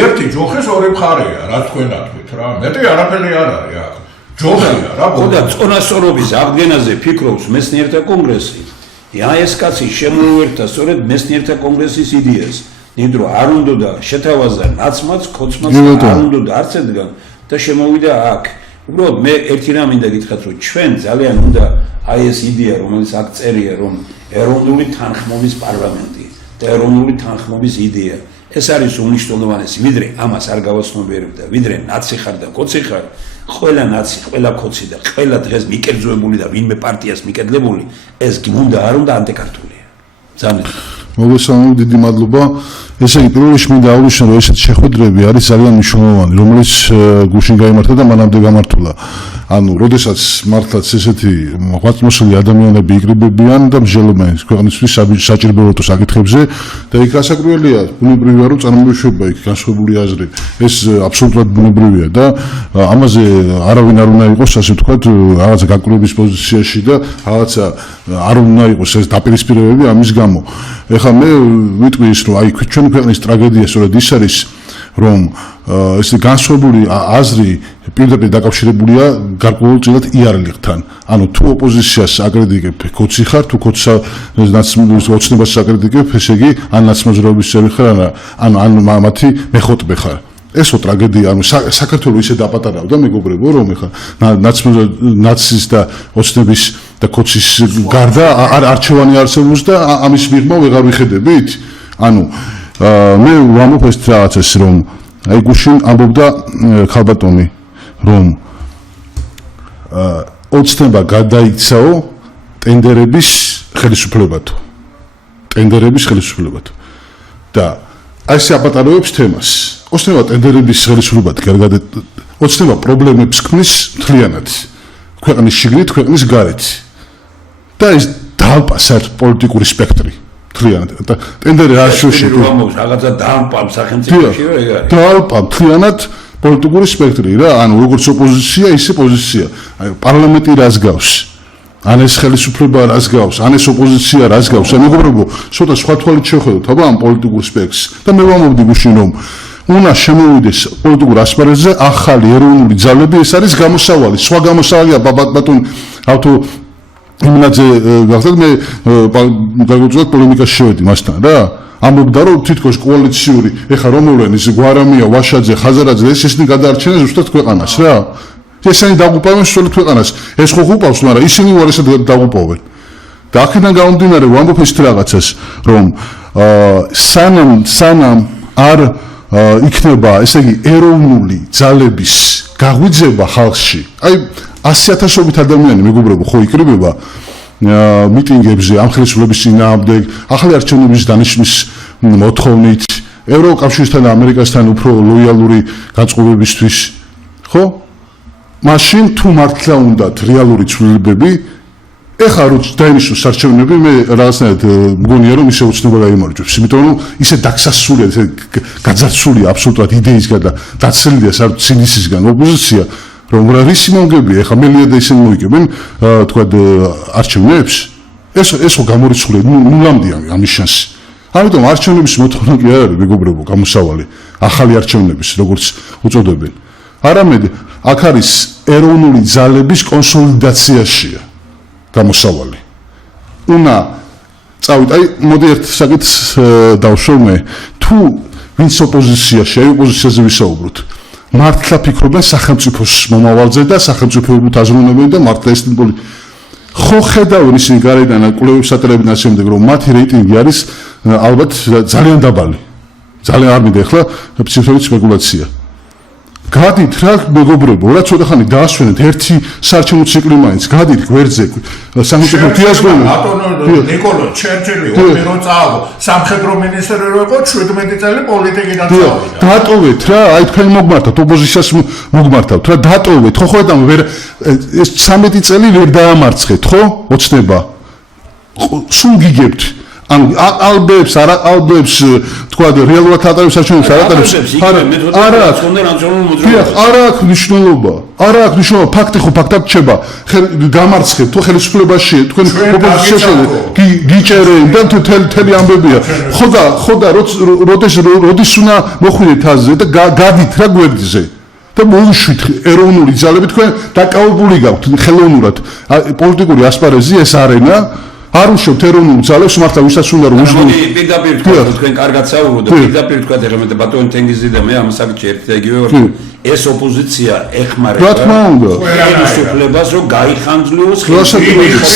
ერთი ჯოხის ორი მხარეა, რა თქვენა თქვით რა. მეტი არაფერი არ არის აქ. ჯოხია რა. ხოდა წონასწორობის აღდგენაზე ფიქრობს მეცნიერთა კონგრესი. ეს კაცი შემოუერთდა სწორედ მეცნიერთა კონგრესის იდეას. ნიდრო არ უნდა შეთავაზა ნაცმაც, ქოცმაც არ უნდა არც ედგან და შემოვიდა აქ. უბრალოდ მე ერთი რამ მინდა გითხრათ, რომ ჩვენ ძალიან უნდა აი ეს იდეა, რომელიც აქ წერია, რომ ეროვნული თანხმობის პარლამენტი და ეროვნული თანხმობის იდეა, ეს არის უმნიშვნელოვანესი, ვიდრე ამას არ გავაცნობიერებდა, ვიდრე ნაცი ხარ და კოცი ხარ, ყველა ნაცი, ყველა კოცი და ყველა დღეს მიკერძოებული და ვინმე პარტიას მიკედლებული, ეს გუნდა არ უნდა ანტიკართულია. ძალიან მოგესალმებით, დიდი მადლობა. ესე იგი, პირველ რიგში მინდა აღვნიშნო, რომ ესეთი შეხვედრები არის ძალიან მნიშვნელოვანი, რომელიც გუშინ გაიმართა და მანამდე გამართულა. ანუ, როდესაც მართლაც ესეთი ღვაწლმოსილი ადამიანები იკრიბებიან და მსჯელობენ ქვეყნისთვის საჭიროებათა საკითხებზე და იქ გასაკვირველია, ბუნებრივია, რომ წარმოიშვება იქ განსხვავებული აზრი. ეს აბსოლუტურად ბუნებრივია და ამაზე არავინ არ უნდა იყოს, ასე ვთქვათ, რაღაცა გაკვირვების პოზიციაში და რაღაცა არ უნდა იყოს ეს დაპირისპირებები ამის გამო. ეხლა მე ვიტყვი ის, რომ აი ჩვენი ქვეყნის ტრაგედია სწორედ ის არის, რომ ეს განსხვავებული აზრი პირდაპირ დაკავშირებულია გარკვეულწილად იარლიხთან. ანუ თუ ოპოზიციას აკრიტიკებ, კოცი ხარ, თუ ოცნებას აკრიტიკებ, ესე იგი ან ნაცმოძრაობის წევრი ხარ, ან მათი მეხოტბე ხარ. ესო ტრაგედია, ანუ საქართველო ისე დაპატარავდა, მეგობრებო, რომ ეხლა ნაცის და ოცნების და კოცის გარდა არჩევანი არსებობს და ამის მიღმა ვეღარ ვიხედებით? ანუ მე ვამბობ ეს რაღაცას, რომ აი გუშინ ამბობდა ხალბატონი, რომ ოცნება გადაიქცაო ტენდერების ხელისუფლებათო. და აი ეს აპატარებს თემას. ოცნება ტენდერების ხელისუფლებათ ოცნება პრობლემებს ქმნის მთლიანად. ქვეყნის შიგნით, ქვეყნის გარეთ. და ეს დაალპა საერთოდ პოლიტიკური სპექტრი. და ტენდერი არ შეუშვა რაღაცა დაალპა სახელმწიფოში რომ ეგ არის. დაალპა მთლიანად პოლიტიკური სპექტრი რა, ანუ როგორც ოპოზიცია, ისე პოზიცია. აი პარლამენტი რას გავს? ან ეს ხელისუფლება რას გავს? ან ეს ოპოზიცია რას გავს? აი მეგობრებო, ცოტა სხვა თვალით შევხედოთ, აბა ამ პოლიტიკურ სპექტრს. და მე ვამბობდი გუშინ, რომ უნდა შემოვიდეს პოლიტიკურ ასპარეზზე ახალი ეროვნული ძალები, ეს არის გამოსავალი. სხვა გამოსავალია ბატონი ავტო იმნაძე გახდათ მე გაგვიწევთ პოლემიკაში შევედი მასთან რა. ამბობდა რომ თითქოს კოალიციური ეხა რომელენის გვარამია, ვაშაძე, ხაზარაძე ესენი გადაარჩენენ ზუსტად ქვეყანას რა. ესენი დაგუპავენ სწორედ ქვეყანას. ეს ხო უყავს, მაგრამ ისინი უარესად დაგუპავენ. და აქედან გამომდინარე ვამბობ ის რაღაცას, რომ სანამ არ იქნება, ესე იგი, ეროვნული ძალების გაღვიძება ხალხში. აი 100,000-ობით ადამიანი მეგობრებო ხო იკრიბება მიტინგებზე ამ ხელისუფლების წინააღმდეგ, ახალი არჩევნების დანიშნვის მოთხოვნით, ევროკავშირთან და ამერიკასთან უფრო ლოიალური განწყობებისთვის, ხო? მაშინ თუ მართლა უნდათ რეალური ცვლილებები, ეხლა რო დაინიშნოს არჩევნები, მე რაღაცნაირად მგონია რომ ისე უცნება გაიმარჯვებს, იმიტომ რომ ისე დაქსასულია, ისე გაძარცულია აბსოლუტურად იდეისგან და დაცლილია საერთოდ ცინიზმისგან ოპოზიცია, რომ რისი მომგებია, ეხლა მელია და ისინი მოიგებენ, თქვა არჩევნებს, ესო გამორიცხულია, ნულამდეა ამის შანსი. ამიტომ არჩევნების მოთხოვნა კი არ არის, მეგობრებო, გამოსავალი, ახალი არჩევნების, როგორც უწოდებენ. არამედ აქ არის ეროვნული ძალების კონსოლიდაციაშია გამოსავალი. უნდა წავით, აი მოდი ერთ საკითხს დავშოვ მე, თუ ვინც ოპოზიციაში, აი ოპოზიციაზე ვისაუბროთ, მართლა ფიქრობენ სახელმწიფოს მომავალზე და სახელმწიფოებრივ აზროვნებენ და მართლა ეს ხო ხედავენ ისინი გარედან კვლევებს ატარებენ ასე შემდეგ, რომ მათი რეიტინგი არის ალბათ ძალიან დაბალი. ძალიან არ მინდა ახლა ფსიქოლოგიური სპეკულაცია. გადით რა მეგობრებო, რა ცოტა ხანი დაასვენეთ ერთი საარჩევნო ციკლი მაინც, გადით გვერდზე სამხედრო დიასპორა. ბატონო ნიკოლო ჩერჩილი ოპერო წააგო, სამხედრო მინისტრი რო იყო 17 წელი პოლიტიკიდან წავიდა. დატოვეთ რა, აი თქვენ მოგმართავთ, ოპოზიციას მოგმართავთ რა, დატოვეთ. ხო ხედავ ვერ ეს 13 წელი ვერ დაამარცხეთ, ხო? ოცნება. სულ გიგებთ. ანუ ალბებს, არა ალბებს, თქვა რეალურად ატარებს არჩევნებს, არ ატარებს. არა აქვს მნიშვნელობა. არა აქვს მნიშვნელობა, ფაქტი ხო ფაქტად რჩება. გამარცხეთ, თუ ხელისუფლებაში, თქვენ ოპოზიციაში გიჭერენ და თელი ამბებია. ხო და როდის უნდა მოხვიდეთ აზზე და გადით რა გვერდზე. და მოუშვით ეროვნული ძალები, თქვენ დაკავებული გაქვთ ხელოვნურად. პოლიტიკური ასპარეზი ეს არენა არ უშევთ ეროვნულ ძალებს, მართლა ვისაც უნდა რომ უშვით. მოდი პირდაპირ თქვა, თქვენ კარგად საუბრობთ და პირდაპირ თქვა ეხლა მე ბატონ ტენგიზი და მე ამ საკითხში ერთ და იგივე ვარ. ეს ოპოზიცია ეხმარება. რა თქმა უნდა. ხელისუფლებას რომ გაიხანძლიოს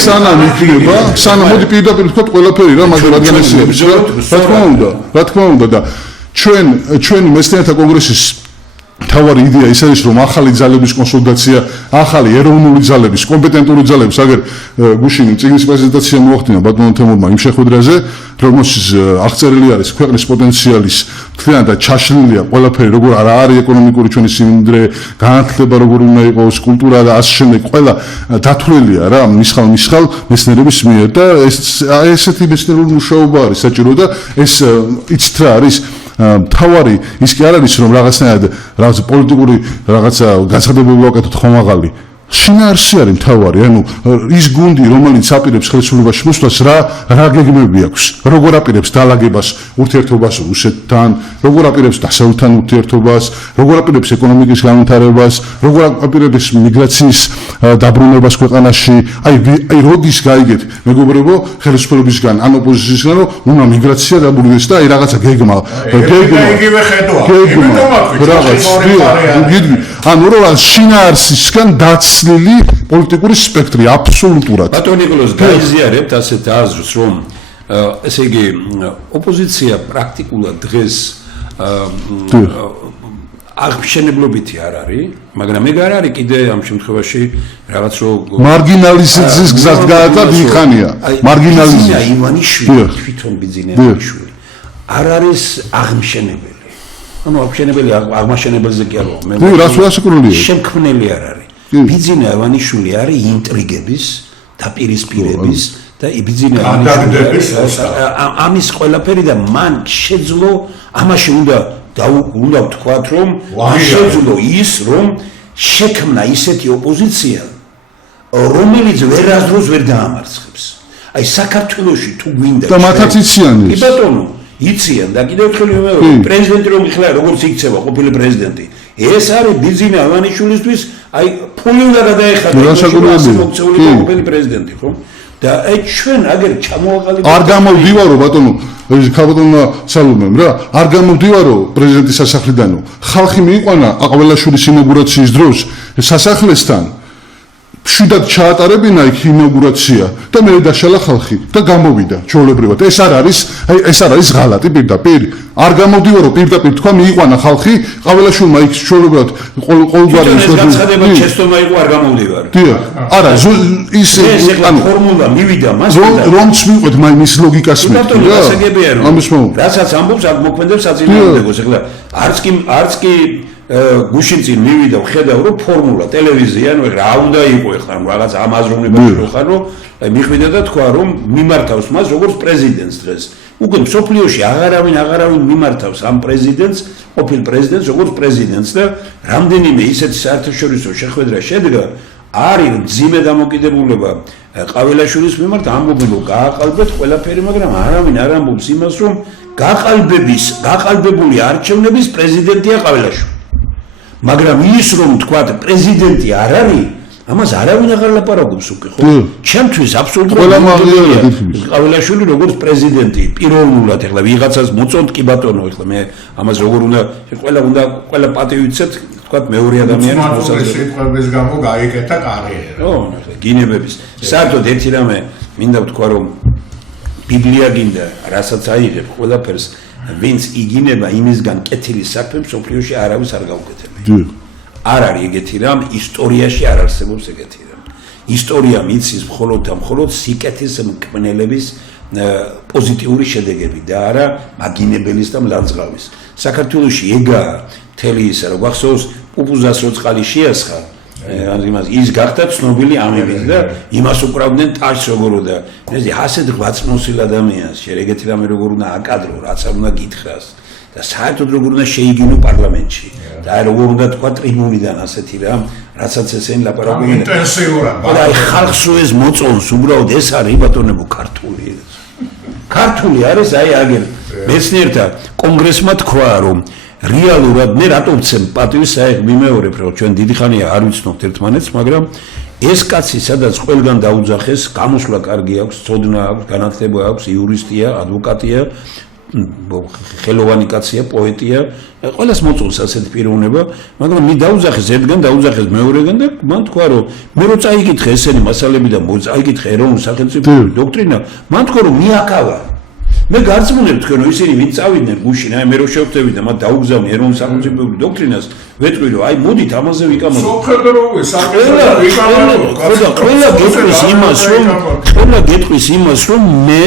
სანამ იქნება, სანამ მოდი პირდაპირ თქვა ყველაფერი რა, მაგრამ რადგან ეს არის რა თქმა უნდა და ჩვენი მეცნიერთა კონგრესის თავარი იდეა ის არის, რომ ახალი ძალების კონსოლიდაცია, ახალი ეროვნული ძალების, კომპეტენტური ძალების, აგერ გუშინ წიგნის პრეზენტაცია მოახდინა ბატონო თემურმა იმ შეხვედრაზე, რომელშიც აღწერილი არის ქვეყნის პოტენციალის მთლიანად ჩაშლილია ყველაფერი, როგორ არა არის ეკონომიკური ჩვენი სიმდიდრე, განათლება როგორ უნდა იყოს, კულტურა და ასე შემდეგ, ყველა დათვლილია რა მისხალ მეცნიერების მიერ და ესეთი მეცნიერული მუშაობა არის საჭირო და ეს იცით რა არის თავარი ის კი არ არის რომ რაღაცნაირად რაღაც პოლიტიკური რაღაცა განცხადებები ვაკეთოთ ხომაღალი შინაარსი არის თავარი ანუ ის გუნდი რომელიც აპირებს ხელისუფლებაში მოსვლას რა გეგმები აქვს როგორ აპირებს დაალაგებას ურთიერთობას რუსეთთან როგორ აპირებს დასავლეთთან ურთიერთობას როგორ აპირებს ეკონომიკის განვითარებას როგორ აპირებს მიგრაციის დაბრუნებას ქვეყანაში აი როდის გაიგეთ მეგობრებო ხელისუფლებისგან ან ოპოზიციისგან რომ უნდა მიგრაცია დაბრუნდეს და აი რაღაცა გეგმა იგივე ხედვა ანუ რა შინაარსისგან დაცლილი პოლიტიკური სპექტრი აბსოლუტურად ბატონო ნიკოლოზ გაიზიარებთ ასეთ აზრს რომ ესე იგი ოპოზიცია პრაქტიკულად დღეს აღშენებლობითი არ არის, მაგრამ ეგ არ არის კიდე ამ შემთხვევაში რაღაც რო მარგინალიზაციის გზას გააკეთა ვიხანია. მარგინალიზაცია ივანიშვილი, თვითონ ბიძინა ივანიშვილი. არ არის აღმშენებელი. ანუ აღმშენებელი აღმაშენებელზე კი არა, მე შემქმნელი არ არის. ბიძინა ივანიშვილი არის ინტრიგების, დაპირისპირების და ბიძინა ივანიშვილი ამის ყველაფერი და მან შეძლო ამაში უნდა ვთქვათ რომ შეძლო ის რომ შექმნა ისეთი ოპოზიცია რომელიც ვერასდროს ვერ დაამარცხებს აი საქართველოში თუ გვინდა და მათაც იციან კი ბატონო იციან და კიდევ ერთხელ პრეზიდენტი რომ იხლა როგორც იქცევა ყოფილი პრეზიდენტი ეს არის ბიძინა ივანიშვილისთვის აი ფული უნდა გადაეხადა ყოფილი პრეზიდენტი ხო და აი ჩვენ აგერ ჩამოვაყალიბეთ არ გამოვდივარო ბატონო ეს ქალბატონმა სალომემ რა არ გამოვდივარო პრეზიდენტის სასახლიდანო ხალხი მიიყვანა აყველაშვილის ინაუგურაციის დროს სასახლესთან მშვიდად ჩაატარებინა იქ ინაუგურაცია და მე დაშალა ხალხი და გამოვიდა ჩვეულებრივად ეს არ არის ღალატი პირდაპირ არ გამოვდივარო პირდაპირ თქვა მიიყვანა ხალხი აყველაშვილმა იქ ჩვეულებრივად ყოველგვარი განცხადება შეცდომა იყო არ გამოვდივარო დიახ არა ის ანუ ფორმულა მივიდა მას რომც მივყვეთ მაინც ლოგიკას მეთქი რა ამის მომენტ რასაც ამბობს აქ მოქმედებს აწინააღმდეგოს ეხლა არც კი გუშინ წინ მივიდა ვხედავ რომ ფორმულა ტელევიზია ანუ რა უნდა იყო ეხლა რაღაც ამ აზროვნებაში რო ხარ რომ მიხვიდა და თქვა რომ მიმართავს მას როგორც პრეზიდენტს დღეს უკვე სოფლიოში აღარავინ მიმართავს ამ პრეზიდენტს ყოფილ პრეზიდენტს როგორც პრეზიდენტს და რამდენიმე ისეთი საერთაშორისო შეხვედრა შედგა არის მძიმე დამოკიდებულება ყაველაშვილის მიმართ ამბობენ რომ გააყალბეთ ყველაფერი მაგრამ არავინ არ ამბობს იმას რომ გაყალბებული არჩევნების პრეზიდენტია ყაველაშვილი მაგრამ ის რომ თქვა პრეზიდენტი არ არის ამას არავინ აღარ ლაპარაკობს უკვე ხო ჩემთვის აბსოლუტურად ყაველაშვილი როგორც პრეზიდენტი პიროვნულად ეხლა ვიღაცას მოწონთ კი ბატონო ეხლა მე ამას როგორ უნდა ყველა პატივი ვიცეთ თქვა მეორე ადამიანის მოსაზრების გამო გაიკეთა კარიერა ო გინებების საერთოდ ერთი რამე მინდა ვთქვა რომ ბიბლია გინდა რასაც აიღებ ყველაფერს ვინც იგინება იმისგან კეთილი საქმე სოფლიოში არავის არ გაუკეთებია არ არის ეგეთი რამ ისტორიაში არ არსებობს ეგეთი რამ ისტორია მიცის მხოლოდ და მხოლოდ სიკეთის მკვნელების პოზიტიური შედეგები და არა მაგინებელის და მლანძღავის საქართველოში ეგაა მთელი ისა რომ გახსოვს პუპუზას რო წყალი შეასხა ის გახდა ცნობილი ამებით და იმას უკრავდნენ ტაშს როგორ და ეს ასეთ ღვაწლმოსილ ადამიანს შეგეთი რამე როგორ უნდა აკადრო რაც არ უნდა გითხრას და საერთოდ როგორ უნდა შეიგინო პარლამენტში და როგორ უნდა თქვა ტრიბუნიდან ასეთი რამ რასაც ესენი ლაპარაკობენ ინტენსიურად და აი ხალხს ეს მოწონს უბრალოდ ეს არის ბატონებო ქართული არის აი აგერ მეცნიერთა კონგრესმა თქვა რომ რეალურად მე რატომ ვცემ პატივს აი მიმეორებ რომ ჩვენ დიდი ხანია არ ვიცნობთ ერთმანეთს მაგრამ ეს კაცი სადაც ყველგან დაუძახეს გამოსვლა კარგი აქვს ცოდნა აქვს განათლება აქვს იურისტია ადვოკატია ხელოვანი კაცია პოეტია ყველას მოწონს ასეთი პიროვნება მაგრამ მე დაუძახეს ერთგან დაუძახეს მეორეგან და მან თქვა რომ მე რო წაიკითხე ესენი მასალები და წაიკითხე ეროვნულ სახელმწიფო დოქტრინა მან თქვა რომ მიაკავა მე გარწმუნებ თქვენ რომ ისინი ვინ წავიდნენ გუშინ აი მე რო შევხვდები და მათ დაუგზავნე ეროვნულ სახელმწიფოებრივ დოქტრინას ვეტყვი რომ აი მოდით ამაზე ვიკამოთ ყველა გეტყვის იმას რომ მე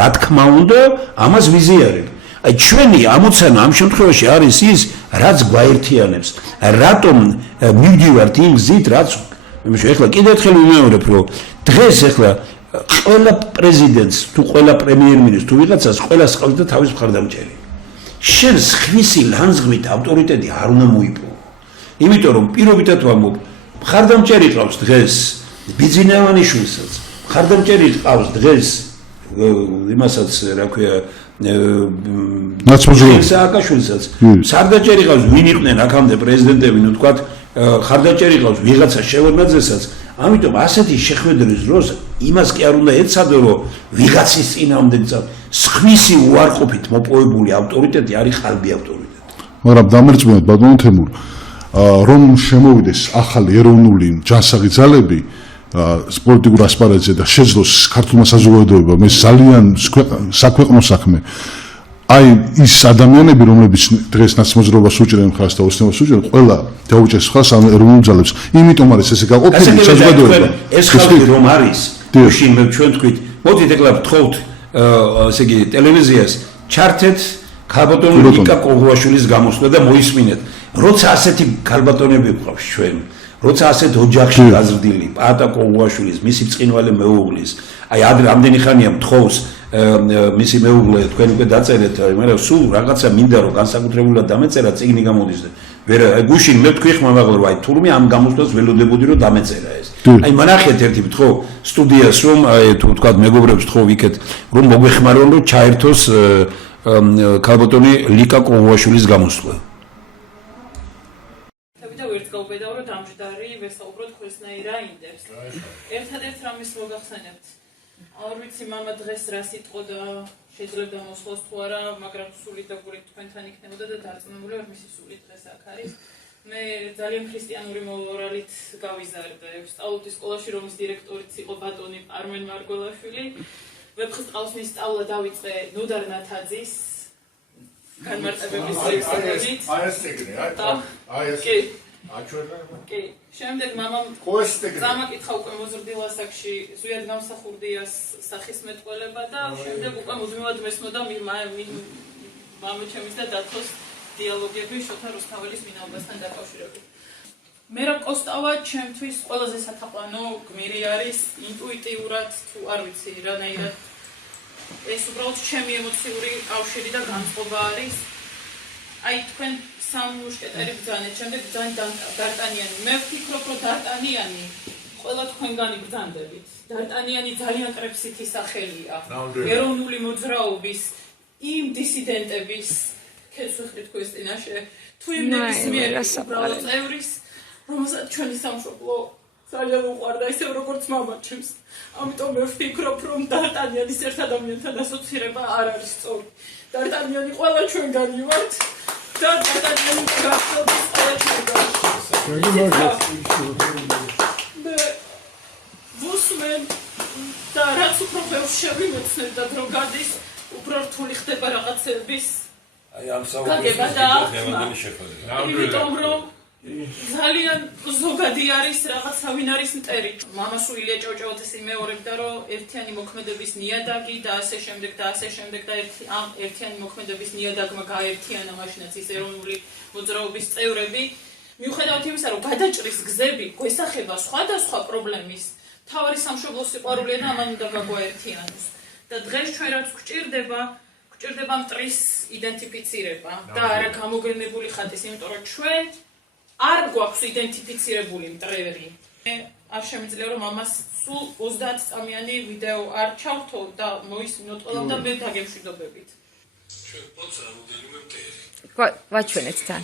რა თქმა უნდა ამას ვიზიარებ აი ჩვენი ამოცანა ამ შემთხვევაში არის ის რაც გვაერთიანებს რატომ მივდივართ იმ გზით რაც ეხლა კიდევ ერთხელ ვიმეორებ რომ დღეს ეხლა ყველა პრეზიდენტს თუ ყველა პრემიერ-მინისტრს თუ ვიღაცას ყველას ყავს და თავის მხარდამჭერი შენ სხვისი ლანძღვით ავტორიტეტი არ უნდა მოიპოვო იმიტომ რომ პირობითად ვამბობ მხარდამჭერი ყავს დღეს ბიძინავანიშვილსაც მხარდამჭერი ყავს დღეს იმასაც რა ქვია სააკაშვილსაც სარდაჭერი ყავს ვინ იყვნენ აქამდე პრეზიდენტები ნუ თქვათ ხარდაჭერი ყავს ვიღაცა შევარდნაძესაც ამიტომ ასეთი შეხვედრის დროს იმას კი არ უნდა ეცადო რომ ვიღაცის წინააღმდეგ სხვისი უარყოფით მოპოვებული ავტორიტეტი არის ყალბი ავტორიტეტი მაგრამ დამერწმუნეთ ბატონო თემურ რომ შემოვიდეს ახალი ეროვნული ჯანსაღი ძალები პოლიტიკურ ასპარეზზე და შეძლოს ქართულმა საზოგადოებამ ეს ძალიან საქვეყნო საქმე აი ის ადამიანები რომლებიც დღეს ნაცმოძრაობას უჭერენ ხას და ოსნებას უჭერენ ყველა დაუჭერს ხას ამ ეროვნულ ძალებს იმიტომ არის ესე გაყოფილი საზოგადოება ეს ხალხი რომ არის გუშინ მე ჩვენ თქვით მოდით ეკლა ვთხოვთ ესე იგი ტელევიზიას ჩართეთ ქალბატონი ლიკა კოღუაშვილის გამოსვლა და მოისმინეთ როცა ასეთი ქალბატონები ვყავს ჩვენ როცა ასეთ ოჯახში გაზრდილი პაატა კოღუაშვილის მისი ბრწყინვალე მეუღლის აი ადრე ამდენი ხანია მთხოვს მისი მეუღლე თქვენ უკვე დაწერეთ მაგრამ სულ რაღაცა მინდა რომ განსაკუთრებულად დამეწერა წიგნი გამოდის და ვერ აი გუშინ მე თქვი ხმამაღლა რომ აი თურმე ამ გამოსვლას ველოდებოდი რომ დამეწერა ეს აი მანახეთ ერთი ვთხოვ სტუდიას რომ აი თუ თქვა მეგობრებს ვთხოვ იქეთ რომ მოგვეხმარონ რომ ჩაერთოს ქალბატონი ლიკა კოღუაშვილის გამოსვლა გაუბედავ რომ დამჯდარი ვესაუბროთ ხოსნაირა ინდექს. ერთადერთ რამის მოგახსენებთ. არ ვიცი მამა დღეს რა სიტყვა და შეიძლება მოსვლას თუ არა, მაგრამ სული და გული თქვენთან იქნებოდა და დარწმუნებული ვარ მისი სული დღეს აქ არის. მე ძალიან ქრისტიანული მორალით გავიზარდე. სწავლობდი სკოლაში, რომლის დირექტორიც იყო ბატონი პარმენ მარგველაშვილი. ვეფხისტყაოსნის სწავლა დავიწყე ნოდარ ნათაძის განმარტებების სექტორით. აი ეს ეგრე, აი ეს კი, შემდეგ მამამ დამაკითხა უკვე მოზრდილ ასაკში ზვიად გამსახურდია სახის მეტყველება და შემდეგ უკვე მუდმივად მესმოდა მამაჩემის და დათოს დიალოგები შოთა რუსთაველის მინაობასთან დაკავშირებით. მე რა კოსტავა ჩემთვის ყველაზე სათაყვანო გმირი არის ინტუიტიურად თუ არ ვიცი რანაირად ეს უბრალოდ ჩემი ემოციური კავშირი და განწყობა არის. აი თქვენ სამ მუშკეტერი ბრძანეთ, შემდეგ ბრძანეთ დარტანიანი. მე ვფიქრობ, რომ დარტანიანი ყველა თქვენგანი ბრძანდებით. დარტანიანი ძალიან კრეფსითი სახელია. ეროვნული მოძრაობის იმ დისიდენტების ქეცვიხდით ქრისტინაშე, თუ იმ ნებისმიერ უბრალოდ წევრის, რომელსაც ჩვენი სამშობლო ძალიან უყვარდა, ისევ როგორც მამაჩემს. ამიტომ მე ვფიქრობ, რომ დარტანიანის ერთ ადამიანთან ასოცირება არ არის სწორი. დარტანიანი ყველა ჩვენგანი ვართ. და დარტანიანი გახსოვდეს ვუსმენ და რაც უფრო ბევრს შევიმეცნებ და დრო გადის, უფრო რთული ხდება რაღაცების გაგება და იმიტომ რომ ძალიან ზოგადი არის რაღაცა ვინ არის მტერი. მამას ილია ჭავჭავაძეს იმეორებდა რომ ერთიანი მოქმედების ნიადაგი და ასე შემდეგ და ასე შემდეგ და ამ ერთიანი მოქმედების ნიადაგმა გააერთიანა მაშინაც ის ეროვნული მოძრაობის წევრები. მიუხედავად იმისა რომ გადაჭრის გზები გვესახება სხვადასხვა პრობლემის მთავარი სამშობლო სიყვარულია და ამან უნდა გაგვაერთიანოს. და დღეს ჩვენ რაც გვჭირდება მტრის იდენტიფიცირება და არა გამოგენებული ხატის, იმიტომ რომ ჩვენ არ გვაქვს იდენტიფიცირებული მტრევრი. არ შემიძლია რომ ამას სულ 30 წამიანი ვიდეო არ ჩავთო და მოისმინოთ ყველამ და მე დაგემშვიდობებით. ჩვენ პოცა როდენიმე მტერი. ვაჩვენეთ თან.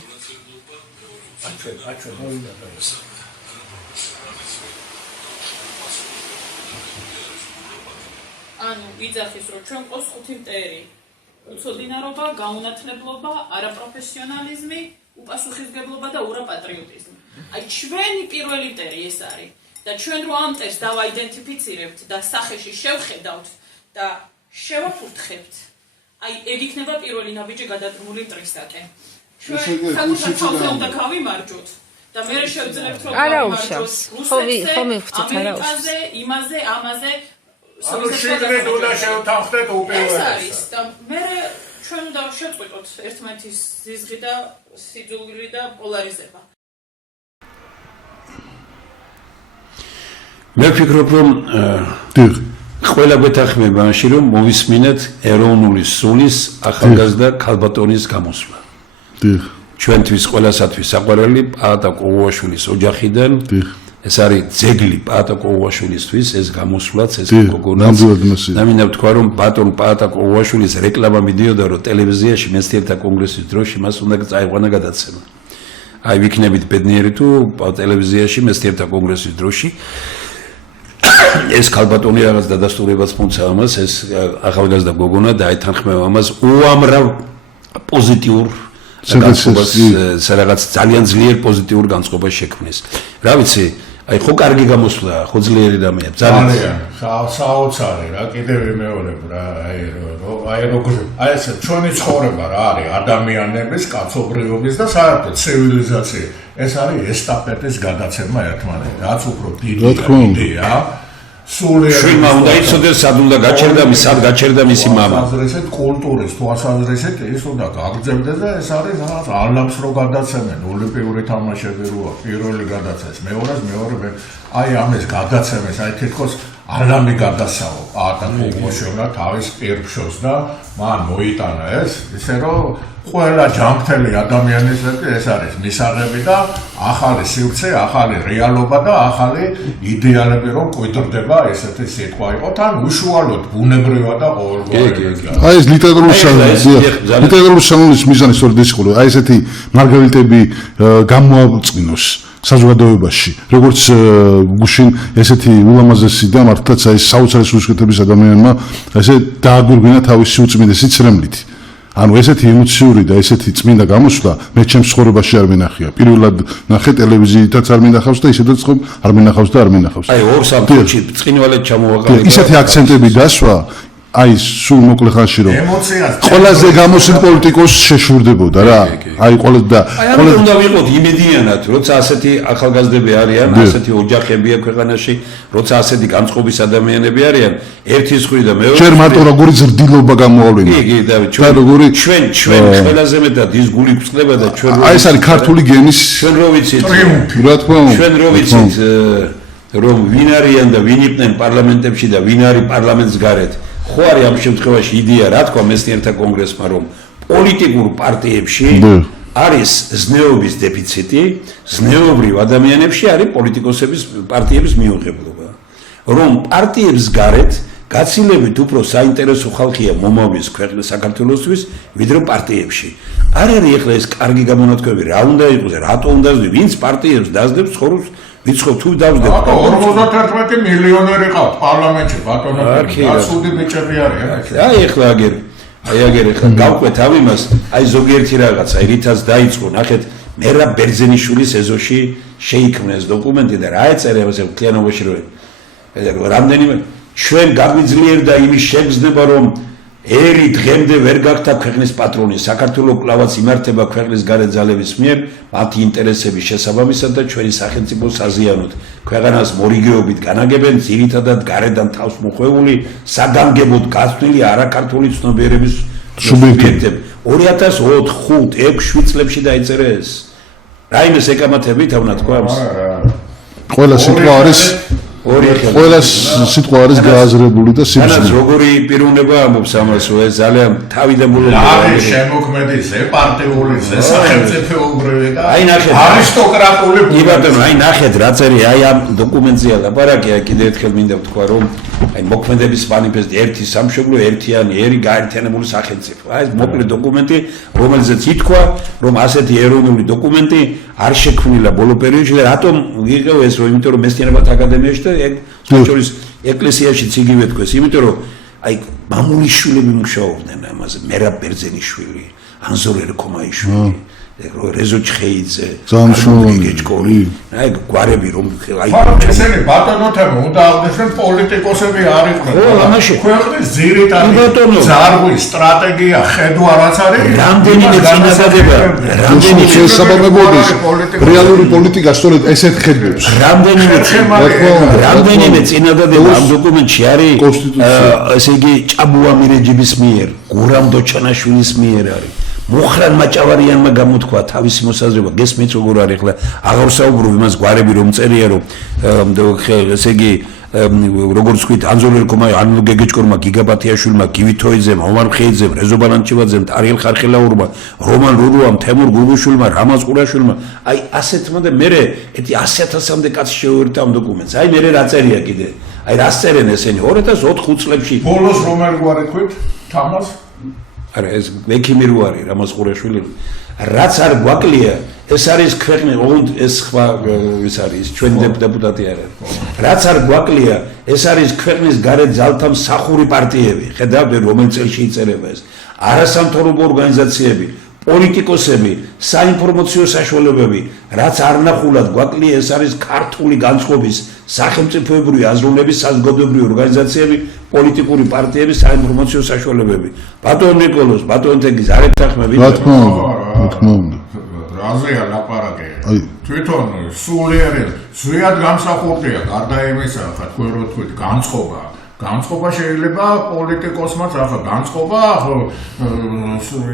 ანუ ვიძახის რომ ჩვენ ყავს 5 მტერი. უცოდინარობა, გაუნათლებლობა, არაპროფესიონალიზმი, უპასუხისმგებლობა და ურაპატრიოტიზმი. აი ჩვენი პირველი მტერი ეს არის და ჩვენ რო ამ მტერს დავაიდენტიფიცირებთ და სახეში შევხედავთ და შევაფურთხებთ აი ეგ იქნება პირველი ნაბიჯი გადადგმული მტრისაკენ. ჩვენ საკუთარ თავზე უნდა გავიმარჯვოთ და მე შევძლებთ რომ არაუშავს. ხო მივხვდით ამერიკაზე, იმაზე, ამაზე შეგრედ უნდა შევთანხმდეთ უპირველეს. და მე ჩვენ უნდა შევწყვიტოთ ერთმანეთის ზიზღი და სიძულვილი და პოლარიზება. მე ვფიქრობ რომ ყველა გვეთანხმება მაშინ რომ მოვისმინეთ ეროვნული სულის ახალგაზრდა ქალბატონის გამოსვლა. ჩვენთვის ყველასათვის საყვარელი პაატა კოუაშვილის ოჯახიდან ეს არის ძეგლი პაატა კოუაშვილისთვის ეს გამოსვლაც ეს გოგონაც და მინდა ვთქვა რომ ბატონ პაატა კოუაშვილის რეკლამა მიდიოდა რომ ტელევიზიაში მეცნიერთა კონგრესის დროში მას უნდა წაიყვანა გადაცემა. აი ვიქნებით ბედნიერი თუ ტელევიზიაში მეცნიერთა კონგრესის დროში ეს ქალბატონი რაღაც დადასტურებაც მოცა ამას ეს ახალგაზრდა გოგონა დაეთანხმება ამას უამრავ პოზიტიურ რაღაც ძალიან ძლიერ პოზიტიურ განწყობას შექმნის. რა ვიცი, აი ხო კარგი გამოსვლა, ხო ძლიერი რამეა, ძალიან საოცარი რა, კიდევ ვიმეორებ რა, აი როგორ აი ეს ჩვენი ცხოვრება რა არის ადამიანების, კაცობრიობის და საერთოდ ცივილიზაციის. ეს არის ესტაფეტის გადაცემა ერთმანეთს, რაც უფრო დიდი იდეა. შვილმა უნდა იცოდეს სად უნდა გაჩერდა მისი მამა. თვალსაზრისით კულტურის თვალსაზრისით ის უნდა გაგრძელდეს და ეს არის რაღაც ალამს რო გადაცემენ, ოლიმპიური თამაშები როა, პირველი გადაცემის, მეორე აი ამის გადაცემეს, აი თითქოს ალამი გადასაო, პაატა კოუაშვილმა თავის პირბშოს და მან მოიტანა ეს, ისე რომ ყველა ჯანმრთელი ადამიანის ეს არის მისაღები და ახალი სივრცე, ახალი რეალობა და ახალი იდეალები რომ კვიდრდება ესეთი სიტყვა იყო თან უშუალოდ ბუნებრივად და ყოველგვარად. აი ეს ლიტერატურის სამოლის მიზანი სწორედ ის იყო, აი ესეთი მარგალიტები გამოაწყინოს საზოგადოებაში, როგორც გუშინ ესეთი ულამაზესი და მართლაც აი საოცარი სულისკვეთების ადამიანმა ესე დააგვირგვინა თავისი უწმიდესი ცრემლით. ანუ ესეთი ემოციური და ესეთი წმინდა გამოსვლა მე ჩემს ცხოვრებაში არ მინახია. პირველად ნახე ტელევიზიითაც არ მინახავს და ისედაც ხომ არ მინახავს და არ მინახავს. აი ორ სამთში წინვალეთ ჩამოვაყალიბე. ისეთი აქცენტები დასვა აი სულ მოკლე ხანში რომ ყველაზე გამოსილ პოლიტიკოს შეშურდებოდა რა. აი ყველა უნდა ვიყოთ იმედიანად, როცა ასეთი ახალგაზრდები არიან, ასეთი ოჯახებია ქვეყანაში, როცა ასეთი განწყობის ადამიანები არიან, ერთის ხვი და მეორე. ჩვენ მარტო როგორი ზრდილობა გამოავლინა. კი, დავით, ჩვენ ყველაზე მეტად ის გული გვწდება და ჩვენ აი ეს არის ქართული გენის ჩვენ რო ვიცით ტრიუმფი. რა თქმა უნდა. ჩვენ რო ვიცით რომ ვინ არიან და ვინ იყვნენ პარლამენტებში და ვინ არის პარლამენტს გარეთ. ხო არის ამ შემთხვევაში იდეა რა თქვა მეცნიერთა კონგრესმა რომ პოლიტიკურ პარტიებში არის ზნეობის დეფიციტი, ზნეობრივ ადამიანებში არის პოლიტიკოსების პარტიების მიუღებლობა. რომ პარტიებს გარეთ გაცილებით უფრო საინტერესო ხალხია მომავლის ქვეყნის საქართველოსთვის, ვიდრე პარტიებში. არ არის ახლა ეს კარგი გამონათქვამი, რა უნდა იყოს, რატო უნდა ზრდები, ვინც პარტიებს დაძდებს ცხოვრობს ვიცხო თუ დავძდებ 51 მილიონერი ყავთ პარლამენტში ბატონო გასული ბიჭები არიან აი ახლა აგერ ახლა გავყვეთ ამ იმას აი ზოგიერთი რაღაცა რითაც დაიწყო ნახეთ მერაბ ბერძენიშვილის ეზოში შეიქმნეს დოკუმენტი და რა ეწერა ასე მთლიანობაში რომ რამდენიმე ჩვენ გაგვიძლიერდა იმის შეგრძნება რომ ერი დღემდე ვერ გახდა ქვეყნის პატრონი საქართველოს კლავაც იმართება ქვეყნის გარეთ ძალების მიერ მათი ინტერესების შესაბამისად და ჩვენი სახელმწიფოს საზიანოდ ქვეყანას მორიგეობით განაგებენ ძირითადად გარედან თავს მოხვეული საგანგებოდ გაცვლილი არაქართული ცნობიერების სუბიექტები 2004-5-6 წლებში დაიწერა ეს რაიმეს ეკამათებით ავნად თქვა ყველა სიტყვა არის ყველა სიტყვა არის გააზრებული და სიმსივნე. როგორი პიროვნება ამბობს ამას, ეს ძალიან თავიდან არის შემოქმედი, ზეპარტიული, სახელმწიფოებრივი და არისტოკრატული. კი ბატონო, აი ნახეთ რა წერია, აი ამ დოკუმენტზეა ლაპარაკია, კიდევ ერთხელ მინდა ვთქვა, რომ აი მოქმედების მანიფესტი ერთი სამშობლო, ერთიანი, ერი გაერთიანებული სახელმწიფო. აი ეს მოკლე დოკუმენტი, რომელზეც ითქვა, რომ ასეთი ეროვნული დოკუმენტი არ შექმნილა ბოლო პერიოდში და რატომ იღო ეს, რომ იმიტომ რომ მეცნიერებათა აკადემიაში შორის ეკლესიაშიც იგივე თქვეს, იმიტომ რომ აი მამულიშვილები მუშაობდნენ ამაზე, მერაბ ბერძენიშვილი, ანზორ ერქომაიშვილი, რეზო ჩხეიძე ზამშონი აი გვარები რომ აი ესენი ბატონოთემ უნდა აღნიშნონ პოლიტიკოსები არ იყვნენ ამაში ქვეყნის ძირითადი ძარღვი სტრატეგია ხედვა რაც არის რამდენიმე წინადადება რამდენიმე საბაბებოდის რეალური პოლიტიკა სწორედ ესეთ ხედვებს რამდენიმე წინადადება ამ დოკუმენტში არის ესე იგი ჭაბუამი რეჯიბის მიერ გურამ დოჩანაშვილის მიერ არის მუხრან მაჭავარიანმა გამოთქვა თავისი მოსაზრება გესმით როგორ არის ახლა აღარ საუბრობ იმას გვარები რომ წერია რომ ესე იგი როგორც ვთქვით ანზორ ერკომა ანუ გეგეჭკორმა გიგაბათიაშვილმა გივითოიძემ ომარ ხეიძემ რეზო ბალანჩივაძემ ტარიელ ხარხელაურმა რომან რურუამ თემურ გუგუშვილმა რამაზ ყურაშვილმა აი ასეთმა და მე ეთი 100,000-მდე კაცი შეუერთდა ამ დოკუმენტს აი მე რა წერია კიდე აი რა წერენ ესენი 2004 წლებში ბოლოს რომელ გვარი თქვით თამას არა ეს მექიმი რო არის რამაზ ყურაშვილი რაც არ გვაკლია ეს არის ქვეყნის ეს სხვა ის არის ჩვენ დეპუტატი არ არის რაც არ გვაკლია ეს არის ქვეყნის გარეთ ძალთა მსახური პარტიები ხედავთ რომელ წელში იწერება ეს არასამთავრობო ორგანიზაციები პოლიტიკოსები საინფორმაციო საშუალებები რაც არ ნახულად გვაკლია ეს არის ქართული განწყობის სახელმწიფოებრივი აზროვნების საზოგადოებრივი ორგანიზაციები პოლიტიკური პარტიების საინფორმაციო საშუალებები ბატონ ნიკოლოს ბატონ თენგიზ არ ეთანხმებით რა თქმა უნდა რაზეა ლაპარაკი თვითონ სულიერი ზვიად გამსახურდია გარდა იმისა ხა თქვენ რო თქვით განწყობა შეიძლება პოლიტიკოსმაც ახლა განწყობა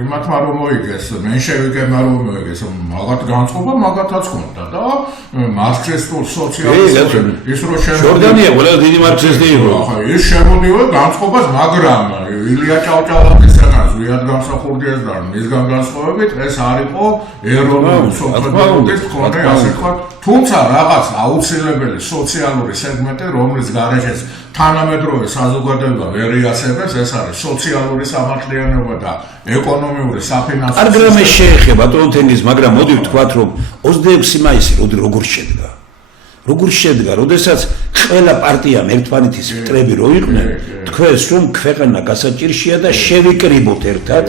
იმათმა რომ მოიგეს მენშევიკებმა რომ მოიგეს მაგათ განწყობა მაგათაც ხონდა და მარქსისტულ სოციალისტური ის რო შორდანია ყველა დიდი მარქსისტი იყო ახლა ის შემოდიოდა განწყობას მაგრამ ილია ჭავჭავაძისგან ზვიად გამსახურდიას და მისგან განსხვავებით ეს არ იყო ეროვნული სოციალისტების ხონდა ასე ვთქვათ თუმცა რაღაც აუცილებელი სოციალური სეგმენტი რომლის გარეშეც თანამედროვე საზოგადოება ვერ იარსებებს ეს არის სოციალური სამართლიანობა და ეკონომიური საფინანსო არგრამე შეეხება ბატონ თენგიზ მაგრამ მოდი ვთქვათ რომ 26 მაისი როგორ შედგა როდესაც ყველა პარტიამ ერთმანეთის მტრები რო იყვნენ თქვენს რომ ქვეყანა გასაჭირშია და შევიკრიბოთ ერთად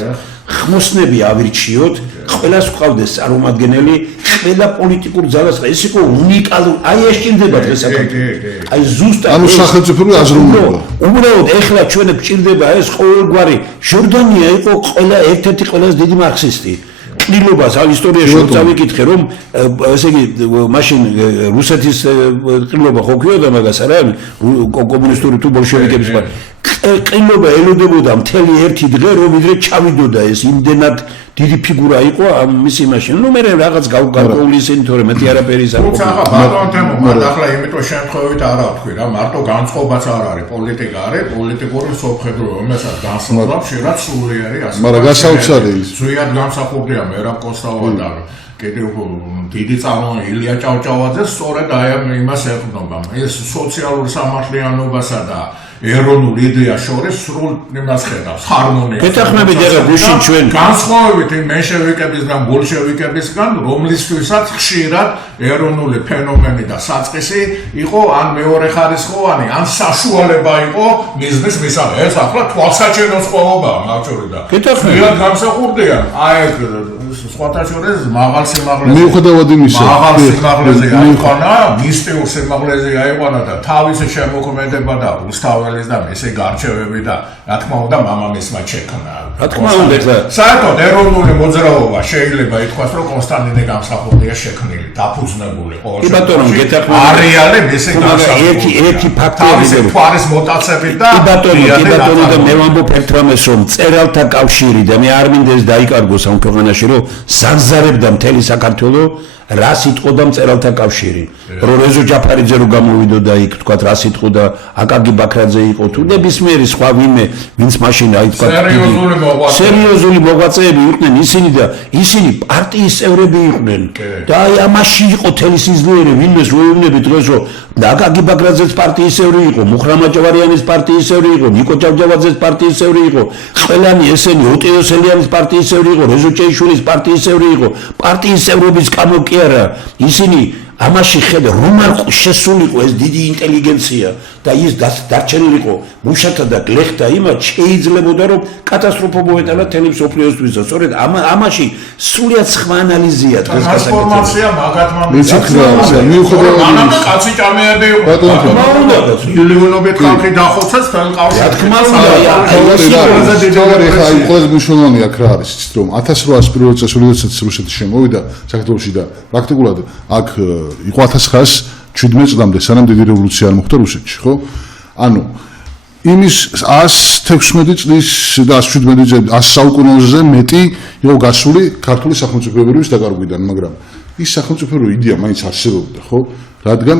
ხმოსნები ავირჩიოთ ყველას გვყავდეს წარმომადგენელი ყველა პოლიტიკურ ძალას ეს იყო უნიკალური აი ეს ჭირდება დღეს საქართველოს აი ზუსტად ანუ სახელმწიფო აზროვნება უბრალოდ ეხლა ჩვენ გვჭირდება ეს ყოველგვარი ჟორდანია იყო ყველა ერთ-ერთი ყველაზე დიდი მარქსისტი ყრილობას ამ ისტორიაში რო წავიკითხე რომ ესე იგი მაშინ რუსეთის ყრილობა ხო ქვიოდა მაგას არა კომუნისტური თუ ბოლშევიკების ყრილობა ელოდებოდა მთელი ერთი დღე რომ ვიდრე ჩავიდოდა ეს იმდენად დიდი ფიგურა იყო ამ მისი მაშინ ნუ მე რაღაც გავგული ისინი თორე მეტი არაფერი ის არ თუმცა ახლა ბატონთემო მაგრამ ახლა იმიტომ შემთხვევით არა ვთქვი რა მარტო განწყობაც არ არის პოლიტიკა არის პოლიტიკური სოფხედრო რომელსაც განსხვავდება ხშირად სულიერი ასე მაგრამ გასაოცარი ის ზვიად გამსახურდია მერაბ კოსტავა და კიდევ დიდი წარმომადგენელი ილია ჭავჭავაძე სწორედ აი იმას ეყრდნობა ეს სოციალური სამართლიანობასა და ეროვნულ იდეას შორის სრულ იმას ხედავს ჰარმონიას. გეთახმებით ახლა გუშინ ჩვენ განსხვავებით მენშევიკებისგან, ბოლშევიკებისგან, რომლისთვისაც ხშირად ეროვნული ფენომენი და საწყისი იყო ან მეორეხარისხოვანი, ან საშუალება იყო მიზნის მისაღებად. ეს ახლა თვალსაჩინო წყობაა მაჭორდა. გეთახმებით გამსახურდიან. აი სხვათა შორის მაღალ სიმაღლეზე. მიუხედავად იმისა, მაღალ სიმაღლეზე აიყვანა, მისტიურ სიმაღლეზე აიყვანა და თავისი შემოქმედება და რუსთაველის და ესე გარჩევები და რა თქმა უნდა მამამისმა შექმნა. რა თქმა უნდა ეხლა საერთოდ ეროვნული მოძრაობა შეიძლება ითქვას რომ კონსტანტინე გამსახურდია შექმნილი, დაფუძნებული ყოველ შემთხვევაში. კი ბატონო, გეთახმებით. არეალი მისი გამსახურდია. ერთი ფაქტია თვარის მოტაცებით და კი ბატონო და მე ვამბობ ერთ რამეს რომ წერალთა კავშირი და მე არ მინდა ეს დაიკარგოს ამ ქვეყანაში რომ ზაგზარებდა მთელი საქართველოს რა სიტყოდა მწერალთა კავშირი რომ რეზო ჯაფარიძე რო გამოვიდოდა იქ თქვათ რა სიტყოდა აკაკი ბაქრაძე იყო თუ ნებისმიერი სხვა ვინმე ვინც მაშინ აი თქვათ სერიოზული მოღვაწეები იყვნენ ისინი პარტიის წევრები იყვნენ და აი ამაში იყო თელი სიძლიერე ვინმეს როევნები დღეს რომ აკაკი ბაქრაძეც პარტიის წევრი იყო მუხრან მაჭავარიანის პარტიის წევრი იყო ნიკო ჭავჭავაძეს პარტიის წევრი იყო ყველანი ესენი ოტიოსელიანის პარტიის წევრი იყო რეზო ჭეიშვილის პარტიის წევრი იყო პარტიის წევრობის კანო კი არა ისინი ამაში ხედა რომ არ შესულიყო ეს დიდი ინტელიგენცია და ის დარჩენილიყო მუშათა და გლეხთა იმათ შეიძლებოდა რომ კატასტროფა მოეტანა თელი მსოფლიოსთვის და სწორედ ამაში სრულიად სხვა ანალიზია დღეს ტრანსფორმაცია მაგათმა მიუხედავად კაცი ჭამეები იყო მილიონობით ხალხი დახოცეს თელყავს რა თქმა უნდა აი ყველაზე მნიშვნელოვანი აქ რა არის იცით რომ 1801 წელს როდესაც რუსეთი შემოვიდა საქართველოში და პრაქტიკულად აქ იყო 1917 წლამდე სანამ დიდი რევოლუცია არ მოხდა რუსეთში ხო ანუ იმის 116 წლის და 117 100 საუკუნეზე მეტი იყო გასული ქართული სახელმწიფოების დაკარგვიდან მაგრამ ის სახელმწიფო იდეა მაინც არსებობდა ხო რადგან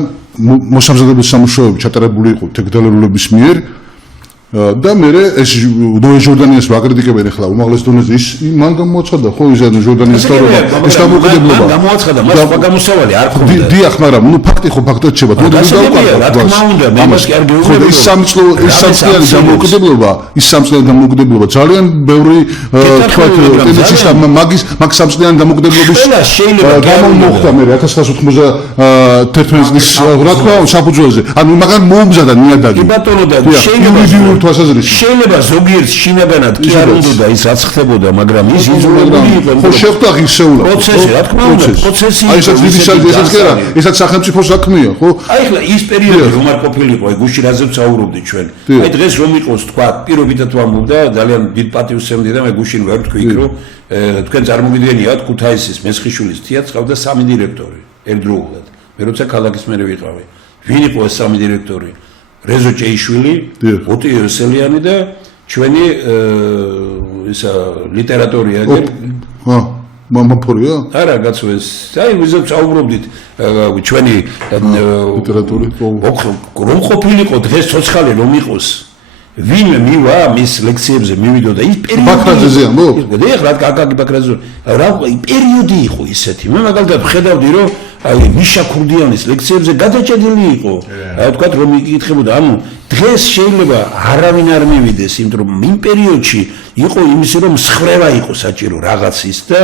მოსამზადებელი სამუშაოები ჩატარებული იყო თეგდალერულების მიერ და მე ეს ჟორდანიას ვაკრიტიკებენ ახლა უმაღლეს დონეზე ის მან გამოაცხადა ხო ის ჟორდანიის თავობა ეს დამოუკიდებლობა მან გამოაცხადა მას სხვა გამოსავალი არ ხონდა დიახ მაგრამ ნუ ფაქტი ხო ფაქტად შევა რა თქმა უნდა მე მას კი არ გეუბნები ის სამწლიანი დამოუკიდებლობა ის სამწლიანი დამოუკიდებლობა ძალიან ბევრი თქვათ ტენდენციის მაგ სამწლიანი დამოუკიდებლობის გამომოხდა მე 1991 წლის რა თქმა უნდა საფუძველზე ანუ მაგან მოუმზადა ნიადაგი კი ბატონო და შეიძლება ზოგიერთ შინაგანად კი არ უნდა ის რაც ხდებოდა მაგრამ ის იზოლირებული იყო ხო შეხვდა ღირსეულად პროცესი რა თქმა უნდა პროცესი აი ესაც დიდი საქმეა კი არა ესაც სახელმწიფო საქმეა ხო აი ხლა ის პერიოდი რომ არ ყოფილიყო აი გუშინ რაზეც საუბრობდი ჩვენ აი დღეს რომ იყოს თქვა პირობითად ვამბობ და ძალიან დიდ პატივს ემდი და მე გუშინ ვერ ვთქვი იქ რომ თქვენ წარმოგიდგენიათ ქუთაისის მესხიშვილის თეატრს ყავდა 3 დირექტორი ერთდროულად მე როცა ქალაქის მერე ვიყავი ვინ იყო ეს 3 დირექტორი რეზო ჭეიშვილი, ოტი იოსელიანი და ჩვენი ისა ლიტერატურია გე მამაფორია? არა, კაცო ეს. აი, ვიზეთ საუბრობდით ჩვენი ლიტერატურით რომ ყოფილიყო დღეს ცოცხალი რომ იყოს. ვინმე მივა მის ლექციებზე მივიდოდა ის პერიოდი. ბაქრაძეზე ამბობ? ეხლა აკაკი ბაქრაძე. რა პერიოდი იყო ისეთი. მე მაგალითად ხედავდი რომ აი მიშა ქურდიანის ლექციებზე გადაჭედილი იყო. აი ვთქვათ რომ იკითხებოდა, ანუ დღეს შეიძლება არავინ არ მივიდეს, იმიტომ რომ იმ პერიოდში იყო იმისი რომ მსხრევა იყო საჭირო რაღაცის და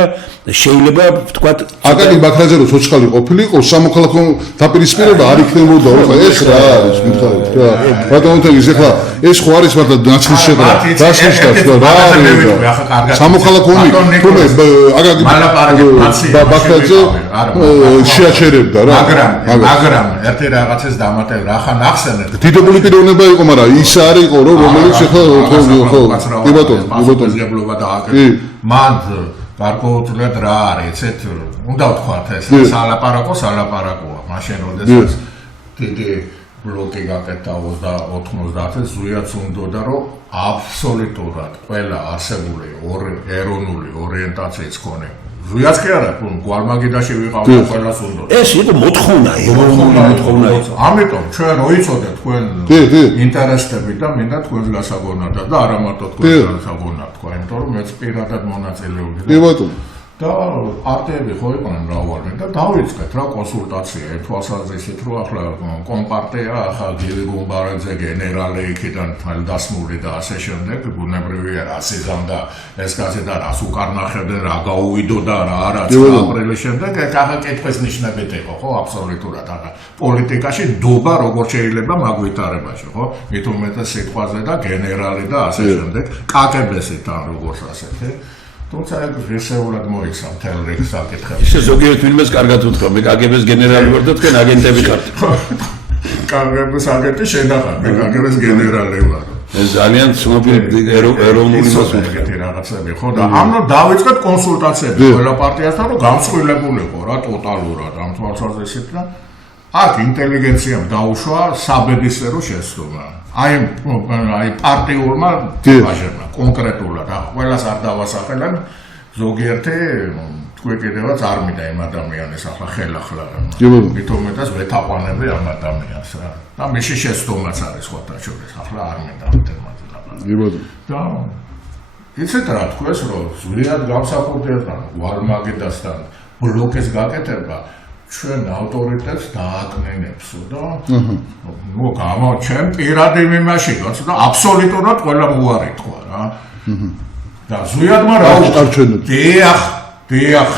შეიძლება ვთქვათ აკაკი ბაქრაძე რო ცოცხალი ყოფილიყო, სამოქალაქო დაპირისპირება არ იქნებოდა, ხო ეს რა არის მითხარით რა. ბატონო თემის ეხლა ეს ხო არის მართლა ნაცლის შეგრა. დასნიშნავს რა არის. სამოქალაქო ომი თუმე აკაკი ბაქრაძე შეაჩერებდა რა. მაგრამ ერთი რაღაცის დამატებ რა ხან ახსენეთ. დიდებული პიროვნება იყო, მაგრამ ის არ იყო რომ რომელიც ეხლა ხო კი ბატონო პოზიციებლობა დააკეთე. მან გარკვეულად რა არის, ეცეთ უნდა ვთქვათ ეს სალაპარაკოა, მაშინ როდესაც დიდი ბლოკი გაკეთა 90-ზე ზույაც უნდოდა რომ აბსოლუტურად ყველა არსებული ეროვნული ორიენტაციის მქონე ზույაც კი არა, გვალმაგიდაში ვიყავდა ყველას უნდა. ეს იყო მოთხოვნა, ეროვნული მოთხოვნა იყო. ამიტომ ჩვენ როიცოდეთ თქვენ ინტერესები და მინდა თქვენს გასაგონად და არა მარტო თქვენს გასაგონად თქვა, იმიტომ რომ მეც პირადად მონაწილეობდი. კი ბატონო. და პარტიები ხო იყვნენ მრავალი და დავიწყეთ რა კონსულტაცია თვალსაზრისით რომ ახლა კომპარტია ახლა გივი გუმბარაძე გენერალი იქიდან დასმული და ასე შემდეგ ბუნებრივია რა სიზამდა ეს კაცი და რას უკარნახებდნენ რა გაუვიდო და რა არაც აპრილის შემდეგ ახლა კითხვის ნიშნებით იყო ხო აბსოლუტურად ახლა პოლიტიკაში დობა როგორ შეიძლება მაგვითარებაში ხო მით უმეტეს სიტყვაზე და გენერალი და ასე შემდეგ კაკებესით ან როგორც ასეთი თუმცა ღირსეულად მოიქცა მთელ რიგს საკითხებს. ისე ზოგიერთ ვინმეს კარგად უთხრა, მე კგბ-ს გენერალი ვარ და თქვენ აგენტები ხართ. კგბ-ს აგენტი შენახარ, მე კგბ-ს გენერალი ვარ. ეს ძალიან ცნობილი ეროვნული მოსახლეობა რაღაცები ხო და ამიტომ დავიწყეთ კონსულტაციები ყველა პარტიასთან რომ გამსხვილებულიყო რა ტოტალურად ამ თვალსაზრისით და აქ ინტელიგენციამ დაუშვა საბედისწერო შეცდომა. აი პარტიულმა ვაჟებმა კონკრეტულად ყველას არ დავასახელებ ზოგიერთი თქვი კიდევაც არ მინდა იმ ადამიანის ახლა ხელახლა მithumetas ვეთაყვანები ამ ადამიანს რა და მისი შეცდომაც არის სხვათა შორის ახლა არ მინდა ამ თემაზე ლაპარაკი და იცით რა თქვეს რომ ზვიად გამსახურდიასთან ვალმაგიდასთან ბლოკის გაკეთება ჩვენ ავტორიტეტს დააკნენებსო და ნუ გამა ჩვენ პირადი მიმაშინოთ და აბსოლუტურად ყველა მოარი თქვა რა და ზვიადმა რა არჩენებს დიახ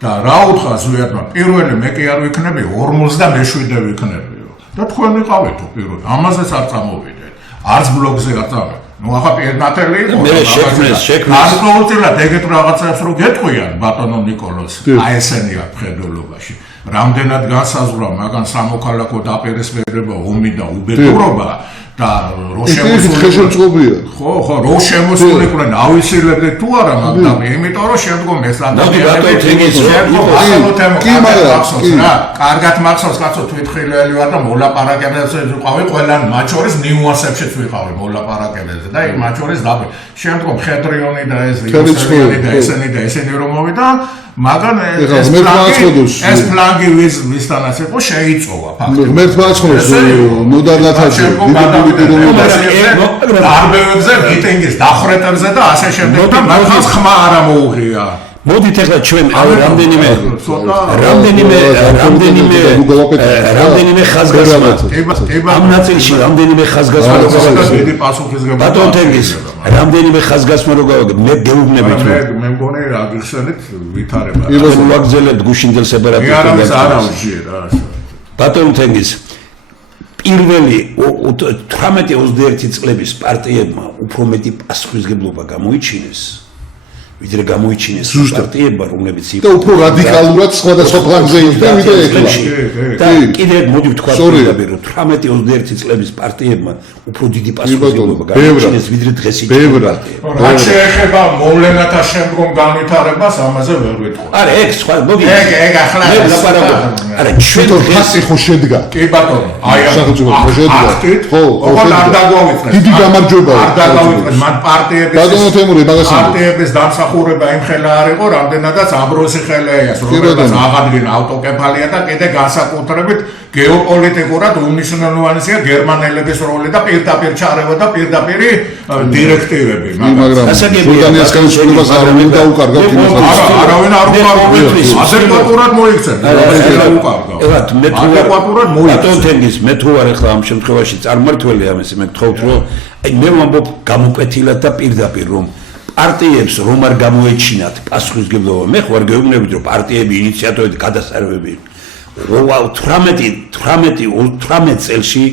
და რა უთხრა ზვიადმა პირველი მე კი არ ვიქნები 57 ვიქნებიო და თქვენ ვიყავით პირველი ამაზეც არ წამოვიდეთ არც ბლოგზე არ წავედით ნუ ახლა პირნათელი იყო მე შექმნეს განსაკუთრებულად ეგეთ რაღაცებს რო გეტყვიან ბატონო ნიკოლოზ აი ესენი აქ ხედულობაში რამდენად განსაზღვრა მაგან სამოქალაქო დაპირისპირება ომი და უბედურობა და რო შემოსულია ხო რო შემოსულიყვნენ ავისილებდეთ თუ არა მაგრამ იმიტომ რომ შემდგომ ეს ადამიანები კარგად მახსოვს კაცო თვითხილელი ვარ და მოლაპარაკებელზე ვიყავი ყველან მათ შორის ნიუანსებშიც ვიყავი მოლაპარაკებელზე და იქ მათ შორის დაბე შემდგომ ხედრიონი და ეს რიოსელი და ესენი რომ მოვიდა მაგრამ ეს პლანგი ვისთანაც იყო შეიწოვა ფაქტობრივად მე თვალხმობს ნოდარლათაძე დარბევებზე მიტინგის დახვრეტებზე და ასე შემდეგ და მაგას ხმა არ მოუღია მოდით ახლა ჩვენ რამდენიმე ხაზგასმა ამ ნაწილში რამდენიმე ხაზგასმა ბატონ თენგიზ რამდენიმე ხაზგასმა რო გავაგებ მე გეუბნებით მე მგონი რა გიხსენით ვითარება ვაგზელებთ გუშინძელ სეპარატისტებს ბატონ თენგიზ პირველი 18-21 წლების პარტიებმა უფრო მეტი პასუხისმგებლობა გამოიჩინეს ვიდრე გამოიჩინეს პარტიებმა რომლებიც და უფრო რადიკალურად სხვადასხვა ფლანგზე იყვნენ ვიდრე ეხლა და კიდევ მოდი ვთქვა რომ 18-21 წლების პარტიებმა უფრო დიდი პასუხისმგებლობა გამოიჩინეს ვიდრე დღეს ბევრად რაც შეეხება მოვლენათა შემდგომ განვითარებას ამაზე ვერ ვიტყვი არა ეგ სხვა მოდი ეგ ახლა არა ჩვენ ფასი ხო შედგა კი ბატონო აი სახელმწიფო ხო შედგა ხო არ დაგვავიწყეთ დიდი გამარჯვება არ დაგვავიწყეთ მან პარტიების დამსახურება იმ ხელა არ იყო რამდენადაც ამბროსი ხელეას რომელსაც აღადგინა ავტოკეფალია და კიდე განსაკუთრებით გეოპოლიტიკურად უმნიშვნელოვანესია გერმანელების როლი და პირდაპირ ჩარევა და პირდაპირ დირექტივები მაგრამ სულტანიას განსხვავებას არ უნდა უკარგავ არავინ არ უკარგავს ადეკვატურად მოიქცეთ ადეკვატურად მოიქცეთ მე თუ არ ახლა ამ შემთხვევაში წარმმართველი ამის მე გთხოვთ რომ აი მე ვამბობ გამოკვეთილად და პირდაპირ რომ პარტიებს რომ არ გამოეჩინათ პასუხისმგებლობა მე ხوار გეუბნებით რომ პარტიები ინიციატორები გადასარევები 18 წელში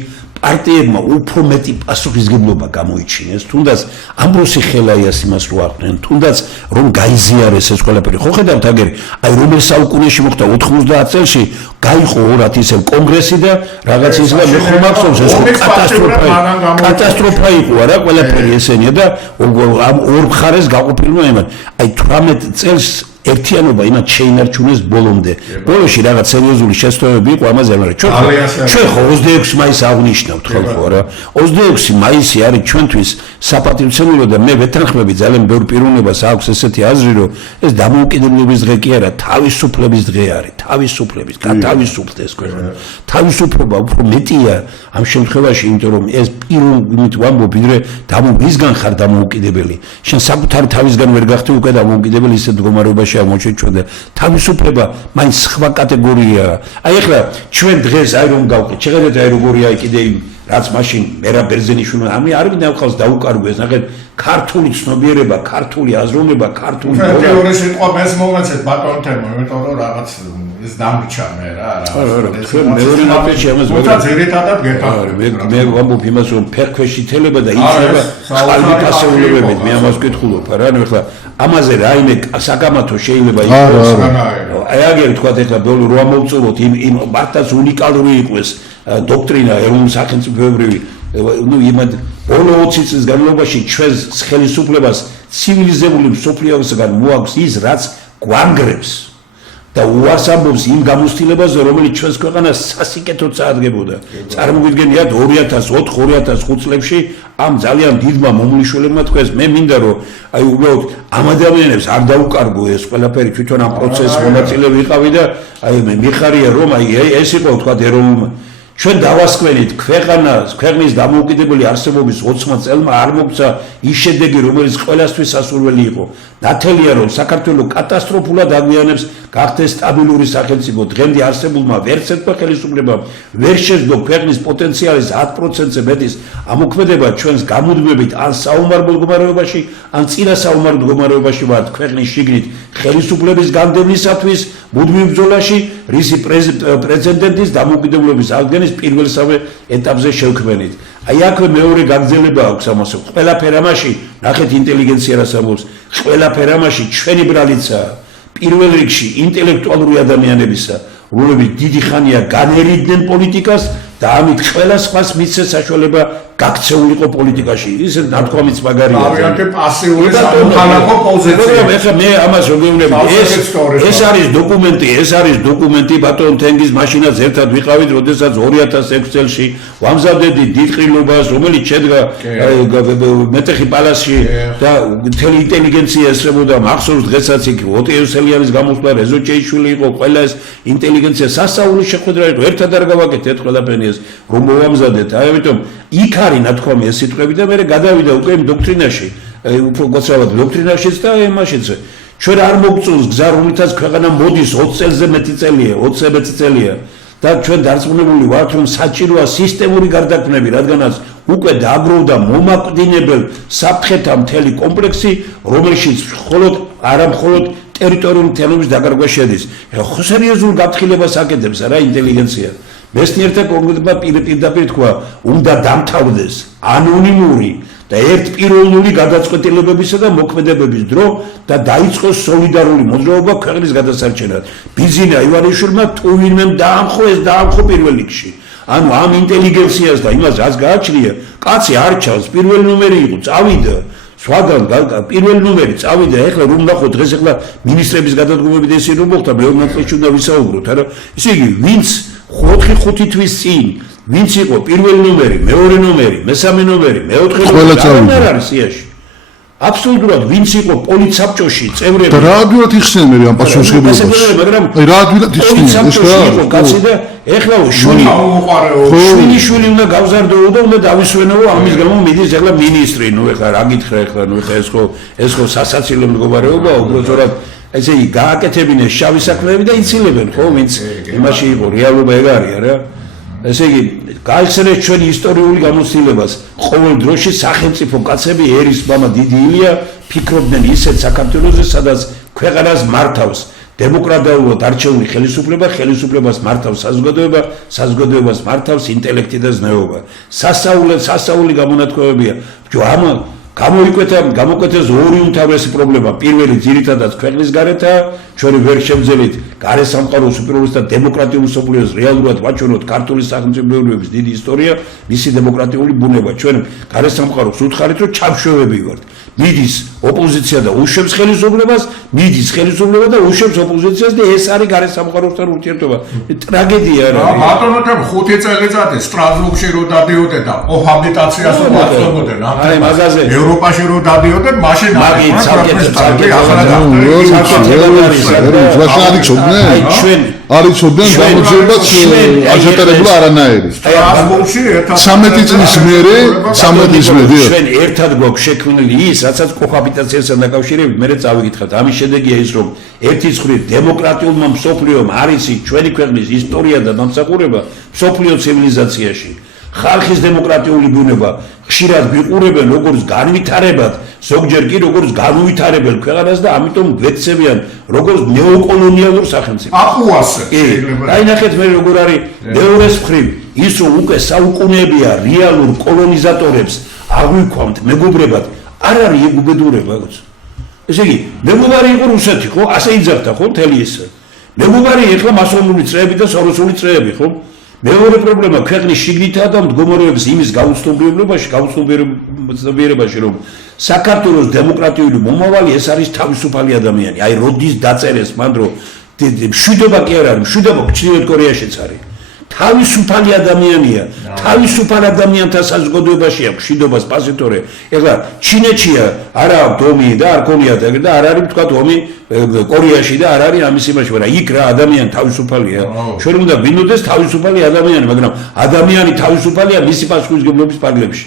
პარტიებმა უფრო მეტი პასუხისმგებლობა გამოიჩინეს თუნდაც ამბროსი ხელაიას იმას რო აღვდნენ თუნდაც რომ გაიზიარეს ეს ყველაფერი ხო ხედავთ აგერ აი რომელ საუკუნეში მოხდა 90 წელში გაიყო 200 ისევ კონგრესი და რაღაც ის და მე ხომ მახსოვს ეს კატასტროფა იყო რა ყველაფერი ესენია და ორ მხარეს გაყოფილმა იმან აი 18 წელს ერთიანობა იმათ შეინარჩუნეს ბოლომდე. ბოლოში რაღაც სერიოზული შეცდომები იყო ამაზე, მაგრამ ჩვენ ხო 26 მაისს აღნიშნავთ ხო რა. 26 მაისი არის ჩვენთვის საპატივცემულო და მე ვეთანხმები ძალიან ბევრ პიროვნებას აქვს ესეთი აზრი, რომ ეს დამოუკიდებლობის დღე კი არა, თავისუფლების დღე არის, თავისუფლების, გათავისუფლდეს ქვეყანა. თავისუფლება უფრო მეტია ამ შემთხვევაში, იმიტომ რომ ეს პიროვნებით ვამბობ, ვიდრე მისგან ხარ დამოუკიდებელი. შენ საკუთარი თავისგან ვერ გახდი უკვე დამოუკიდებელი ისეთ მდგომარეობაში მოჩვენე თავისუფლება მაინც სხვა კატეგორიაა. აი ახლა ჩვენ დღეს აი რომ გავყით, შეხედეთ აი როგორია კიდე იმ რაც მაშინ მერა ბერძენიშვილი არ მინახავს დაუკარგვეს, ნახეთ ქართული ცნობიერება, ქართული აზროვნება, ქართული თეორიის სიტყვა მეს მომეცეთ ბატონ თემო, იმიტომ რომ რაღაც ეს დამრჩა მე რა. მეორე ნაფეში ამას ძირითადად გეტყვით. მე ვამბობ იმას რომ ფერქვეშითელება და იწება ხალხი პასეულებებით, მე ამას ვკითხულობ რა, ანუ ახლა ამაზე რაიმე საკამათო შეიძლება იყოს. აი აგერ თქვა ეხლა ბოლო რო ამოვწუროთ იმ მართლაც უნიკალური იყოს დოქტრინა ეროვნულ სახელმწიფოებრივი ну იმად ბოლო 20 წლის განმავლობაში ჩვენს ხელისუფლებას ცივილიზებული მსოფლიოსგან მოაქვს ის რაც გვანგრევს და უარს ამბობს იმ გამოცდილებაზე რომელიც ჩვენს ქვეყანას სასიკეთოდ წარდგებოდა. წარმოვიდგენიათ 2004-2005 წლებში ამ ძალიან დიდმა მომლიშველებმა თქვეს მე მინდა რომ აი უბრალოდ ამ ადამიანებს არ დაუკარგო ეს ყველაფერი თვითონ ამ პროცესს მონაწილე ვიყავი და აი მე მიხარია რომ აი ეს იყო თქვა ეროვნულ ჩვენ დავასკვენით ქვეყნის დამოუკიდებელი არსებობის 80 წელმა არ მოგცა ის შედეგი, რომელიც ყველასთვის სასურველი იყო. ნათელია, რომ საქართველო კატასტროფულად აგვიანებს გახდეს სტაბილური სახელმწიფო. დღემდე არსებულმა ვერცერთმა ხელისუფლებამ ვერ შეძლო ქვეყნის პოტენციალის 10%-ზე მეტის ამოქმედება ჩვენს გამუდმებით ან საომარ მდგომარეობაში, ან წინა საომარ მდგომარეობაში ვართ ქვეყნის შიგნით ხელისუფლების განდევნისათვის მუდმივ ბრძოლაში, რისი პრეცედენტის დამოუკიდებლობის აღდგენის პირველსავე ეტაპზე შევქმნით. აი აქვე მეორე გაგრძელება აქვს ამასო. ყველაფერ ამაში, ნახეთ ინტელიგენცია რას ამბობს, ყველაფერ ამაში ჩვენი ბრალიცაა. პირველ რიგში ინტელექტუალური ადამიანებისა, რომლებიც დიდი ხანია განერიდნენ პოლიტიკას და ამით ყველა სხვას მისცეს საშუალება გაქცეულიყო პოლიტიკაში. ისე ნათქვამიც მაგარია. ავიანტე პასიური სამოქალაქო პოზიცია. ეხლა მე ამას რომ ვეუბნები, ეს არის დოკუმენტი ბატონ თენგიზ მაშინაც ერთად ვიყავით, როდესაც 2006 წელში ვამზადდით დიდყილობას, რომელიც შედგა მეტეხი პალასში და მთელი ინტელიგენცია ესწრებოდა, მახსოვს დღესაც იქ ოტიევსელიანის გამოსვლა, რეზო ჭეიშვილი იყო, ყველა ეს ინტელიგენცია სასაულის შეხვედრა იყო, ერთად არ გავაკეთეთ ყველაფერი ეს, რომ მოვამზადეთ. აი ამიტომ იქ არის ნათქვამი ეს სიტყვები და მე გადავიდა უკვე იმ დოქტრინაში, უფრო გაცილებით დოქტრინაშიც და იმაშიც. ჩვენ არ მოგწონს გზა, რომელთაც ქვეყანა მოდის 20 წელზე მეტი წელია და ჩვენ დარწმუნებული ვართ, რომ საჭიროა სისტემური გარდაქმნები, რადგანაც უკვე დააგროვდა მომაკვდინებელ საფრთხეთა მთელი კომპლექსი, რომელშიც მხოლოდ ტერიტორიული მთლიანობის დაკარგვა შედის. ხო სერიოზულ გაფრთხილებას აკეთებს არა ინტელიგენცია. მეცნიერთა კონგრესმა პირდაპირ თქვა, უნდა დამთავრდეს ანონიმური და ერთპიროვნული გადაწყვეტილებებისა და მოქმედებების დრო და დაიწყოს სოლიდარული მოძრაობა ქვეყნის გადასარჩენად. ბიზინა ივანიშვილმა თუ ვინმე დაამხო, ეს დაამხო პირველ რიგში. ანუ ამ ინტელიგენციას და იმას რაც გააჩნია, კაცი არ ჩავს, პირველი ნომერი იყო, წავიდა. სხვაგან პირველი ნომერი წავიდა, ეხლა რომ ნახო დღეს ეხლა მინისტრების გადადგომებით ეს რომ მოხდა, მეორე ნაწილში უნდა ვისაუბროთ, არა? ისე იგი ვინც 4-5 თვის წინ ვინც იყო პირველი ნომერი, მეორე ნომერი, მესამე ნომერი, მეოთხე ნომერი არ არის სიაში. აბსოლუტურად ვინც იყო პოლიცსაბჭოში წევრები. და რა ადვილად იხსენე მე ამ პასუხისმგებლობას. აი რა ადვილად იხსენე ეს რა იყო კაცი და ეხლა შვილი უნდა გავზარდოო და უნდა დავისვენო ამის გამო მიდის ეხლა მინისტრი. ნუ ეხლა რა გითხრა ეხლა ნუ ეხლა ეს ხო სასაცილო მდგომარეობაა უბრალოდ ესე იგი გააკეთებინეს შავი საქმეები და იცილებენ ხო ვინც იმაში იყო რეალობა ეგ არის არა ესე იგი გაიხსენეთ ჩვენი ისტორიული გამოცდილებას ყოველ დროში სახელმწიფო კაცები ერის მამა დიდი ილია ფიქრობდნენ ისეთ საქართველოზე სადაც ქვეყანას მართავს დემოკრატიულად არჩეული ხელისუფლება ხელისუფლებას მართავს საზოგადოება საზოგადოებას მართავს ინტელექტი და ზნეობა სასაული გამონათქვამებია გამოკვეთეს ორი უმთავრესი პრობლემა. პირველი ძირითადად ქვეყნის გარეთაა, ჩვენ ვერ შევძელით გარე სამყაროს უპირველეს და დემოკრატიულ მსოფლიოს რეალურად ვაჩვენოთ ქართული სახელმწიფოების დიდი ისტორია, მისი დემოკრატიული ბუნება. ჩვენ გარე სამყაროს უთხარით, რომ ჩამშვევები ვართ. მიდის ოპოზიცია და უშვებს ხელისუფლებას, მიდის ხელისუფლება და უშვებს ოპოზიციას და ეს არის გარე სამყაროსთან ურთიერთობა. ტრაგედია რა. ბატონოთემ 5 წელიწადი სტრასბურგში რო დადიოდე და კოჰაბიტაციას ვაწყობდნენ. აი მაგაზე ევროპაში რო დადიოდნენ, მაშინ არიცოდნენ გამოძიებას აჟეტარებულა არანაირი. 13 წლის მერე ჩვენ ერთად გვაქვს შექმნილი ის, რასაც კოჰაბიტაციასთან დაკავშირებით მე წავიკითხავთ. ამის შედეგია ის, რომ ერთის მხრივ დემოკრატიულმა მსოფლიომ არის ჩვენი ქვეყნის ისტორია და დამსახურება მსოფლიო ცივილიზაციაში. ხალხის დემოკრატიული ბუნება ხშირად ვიყურებენ როგორც განვითარებად, ზოგჯერ კი როგორც განუვითარებელ ქვეყანას და ამიტომ გვეცებიან როგორც ნეოკოლონიალურ სახელმწიფოს. აკუასე. აი ნახეთ მე როგორ არის მეორეს მხრივ ის რომ უკვე საუკუნეებია რეალურ კოლონიზატორებს აღვიქვამთ მეგობრებად არ არის ეგ უბედურება გოც. ესე იგი მეგობარი იყო რუსეთი ხო? ასე იძახდა ხო მთელი ეს. მეგობარი ეხლა მასონური წრეები და სოროსული წრეები ხო? მეორე პრობლემა ქვეყნის შიგნითაა და მდგომარეობის იმის გაუცნობიერებაში რომ საქართველოს დემოკრატიული მომავალი ეს არის თავისუფალი ადამიანი. აი როდის დაწერეს მან რომ მშვიდობა კი არ არის, მშვიდობა ჩრდილოეთ კორეაშიც არის. თავისუფალი ადამიანია, თავისუფალ ადამიანთა საზოგადოებაში აქვს მშვიდობა, სპასიტორე. ეხლა ჩინეთშია არა აქვს ომი და არ ქონიათ ეგრე და არ არის თქვა ომი კორეაში და არ არის ამის იმაში, მაგრამ იქ რა ადამიანი თავისუფალია. ჩვენ უნდა ვინოდეს თავისუფალი ადამიანი, მაგრამ ადამიანი თავისუფალია მისი პასუხისმგებლობის პარლამენტში.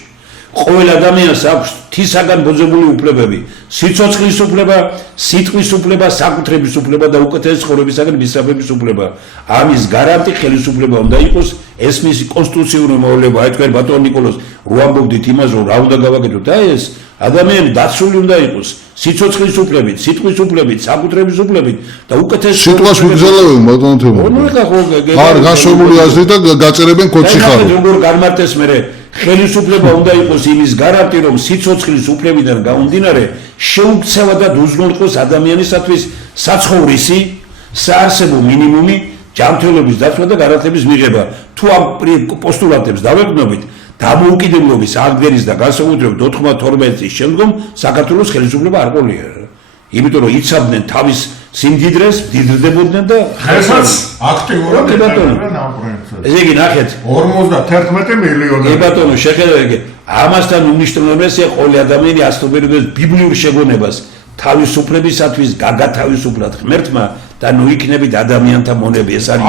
ყოველ ადამიანს აქვს თისაგან ბოძებული უფლებები, სიცოცხლის უფლება, სიტყვის უფლება, საკუთრების უფლება და უკეთესი ცხოვრებისაგან მისაღების უფლება. ამის გარანტი ხელისუფლება უნდა იყოს, ეს მისი კონსტიტუციური მოვალეობა. აი თქვენ ბატონ ნიკოლოზ რო ამბობდით იმას, რომ რა უნდა გავაკეთოთ და ეს ადამიანი დაცული უნდა იყოს სიცოცხლის უფლებით, სიტყვის უფლებით, საკუთრების უფლებით და უკეთესი სიტყვას ვიგზავნებენ ბატონო თემო. არ გასული აზრი და გაწერებენ კოდში ხარ. როგორ განმარტეს მე ხელისუფლება უნდა იყოს იმის გარანტი, რომ სიცოცხლის უფლებიდან გამომდინარე შეუქცევა და უზრუნველყოს ადამიანისათვის საცხოვრისი, საარსებო მინიმუმი, ჯანმრთელობის დაცვა და გარანტების მიღება. თუ ამ პოსტულატებს დავეყნობით, დამოუკიდებლობის აღდგენის და განსაკუთრებით 92 წლის შემდგომ საქართველოს ხელისუფლება არ ყოლია. იმიტომ რომ იცავდნენ თავის სიმდიდრეს, დიდრდებოდნენ და ხალხს აქტიურად ეტარებდნენ ამ პროექტს. ესე იგი ნახეთ 51 მილიონი. ბატონო შეხედე ამასთან უმნიშვნელოვანესია ყოველი ადამიანი ასწორებს ბიბლიურ შეგონებას თავისუფლებისათვის გაგათავისუფლად ღმერთმა და ნუ იქნებით ადამიანთა მონები. ეს არის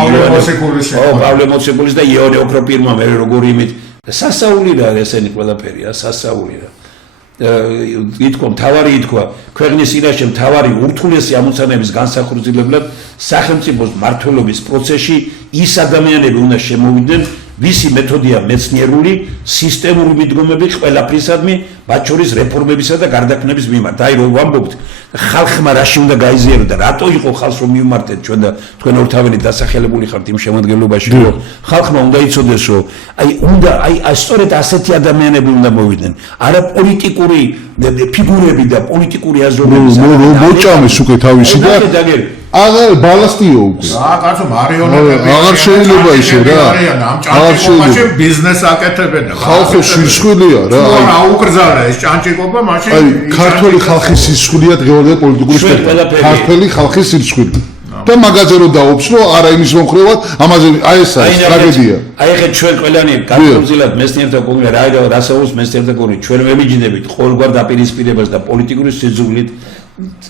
პავლე მოციქულის და იოანე ოქროპირმა მე როგორი იმით სასაული რა ესენი ყველაფერი რა სასაული რა. ითქვა მთავარი ითქვა ქვეყნის წინაშე მთავარი ურთულესი ამოცანების განსახორციელებლად სახელმწიფოს მმართველობის პროცესში ის ადამიანები უნდა შემოვიდნენ ვისი მეთოდია მეცნიერული სისტემური მიდგომები ყველაფრისადმი მათ შორის რეფორმებისა და გარდაქმნების მიმართ. აი რომ ვამბობთ ხალხმა რაში უნდა გაიზიაროს და რატო იყო ხალხს რომ მივმართეთ ჩვენ და თქვენ ორთავენი დასახელებული ხართ იმ შემადგენლობაში რომ ხალხმა უნდა იცოდეს რომ აი სწორედ ასეთი ადამიანები უნდა მოვიდნენ არა პოლიტიკური ფიგურები და პოლიტიკური აზრობები მოჭამეს უკვე თავისი და აღარ ბალასტიო უკვე. კაცო მარიონეტები. აღარ შეიძლება ისე რა. აღარ შეიძლება ბიზნეს აკეთებენ. ხალხი სისხლია რა. რა უკრძალა ეს ჭანჭიკობა მაშინ. აი ქართული ხალხის სისხლია დღევანდელ პოლიტიკურ სპექტრში. ქართული ხალხის სისხლი. და მაგაზე რომ დაობს რომ არა იმის მომხრევად ამაზე აი ეს არის ტრაგედია. აი ხე ჩვენ ყველანი განსხვავებულად მეცნიერთა კოლონია რა რასაუბრს მეცნიერთა კოლონია ჩვენ ვემიჯნებით ყოველგვარ დაპირისპირებას და პოლიტიკური სიძულვით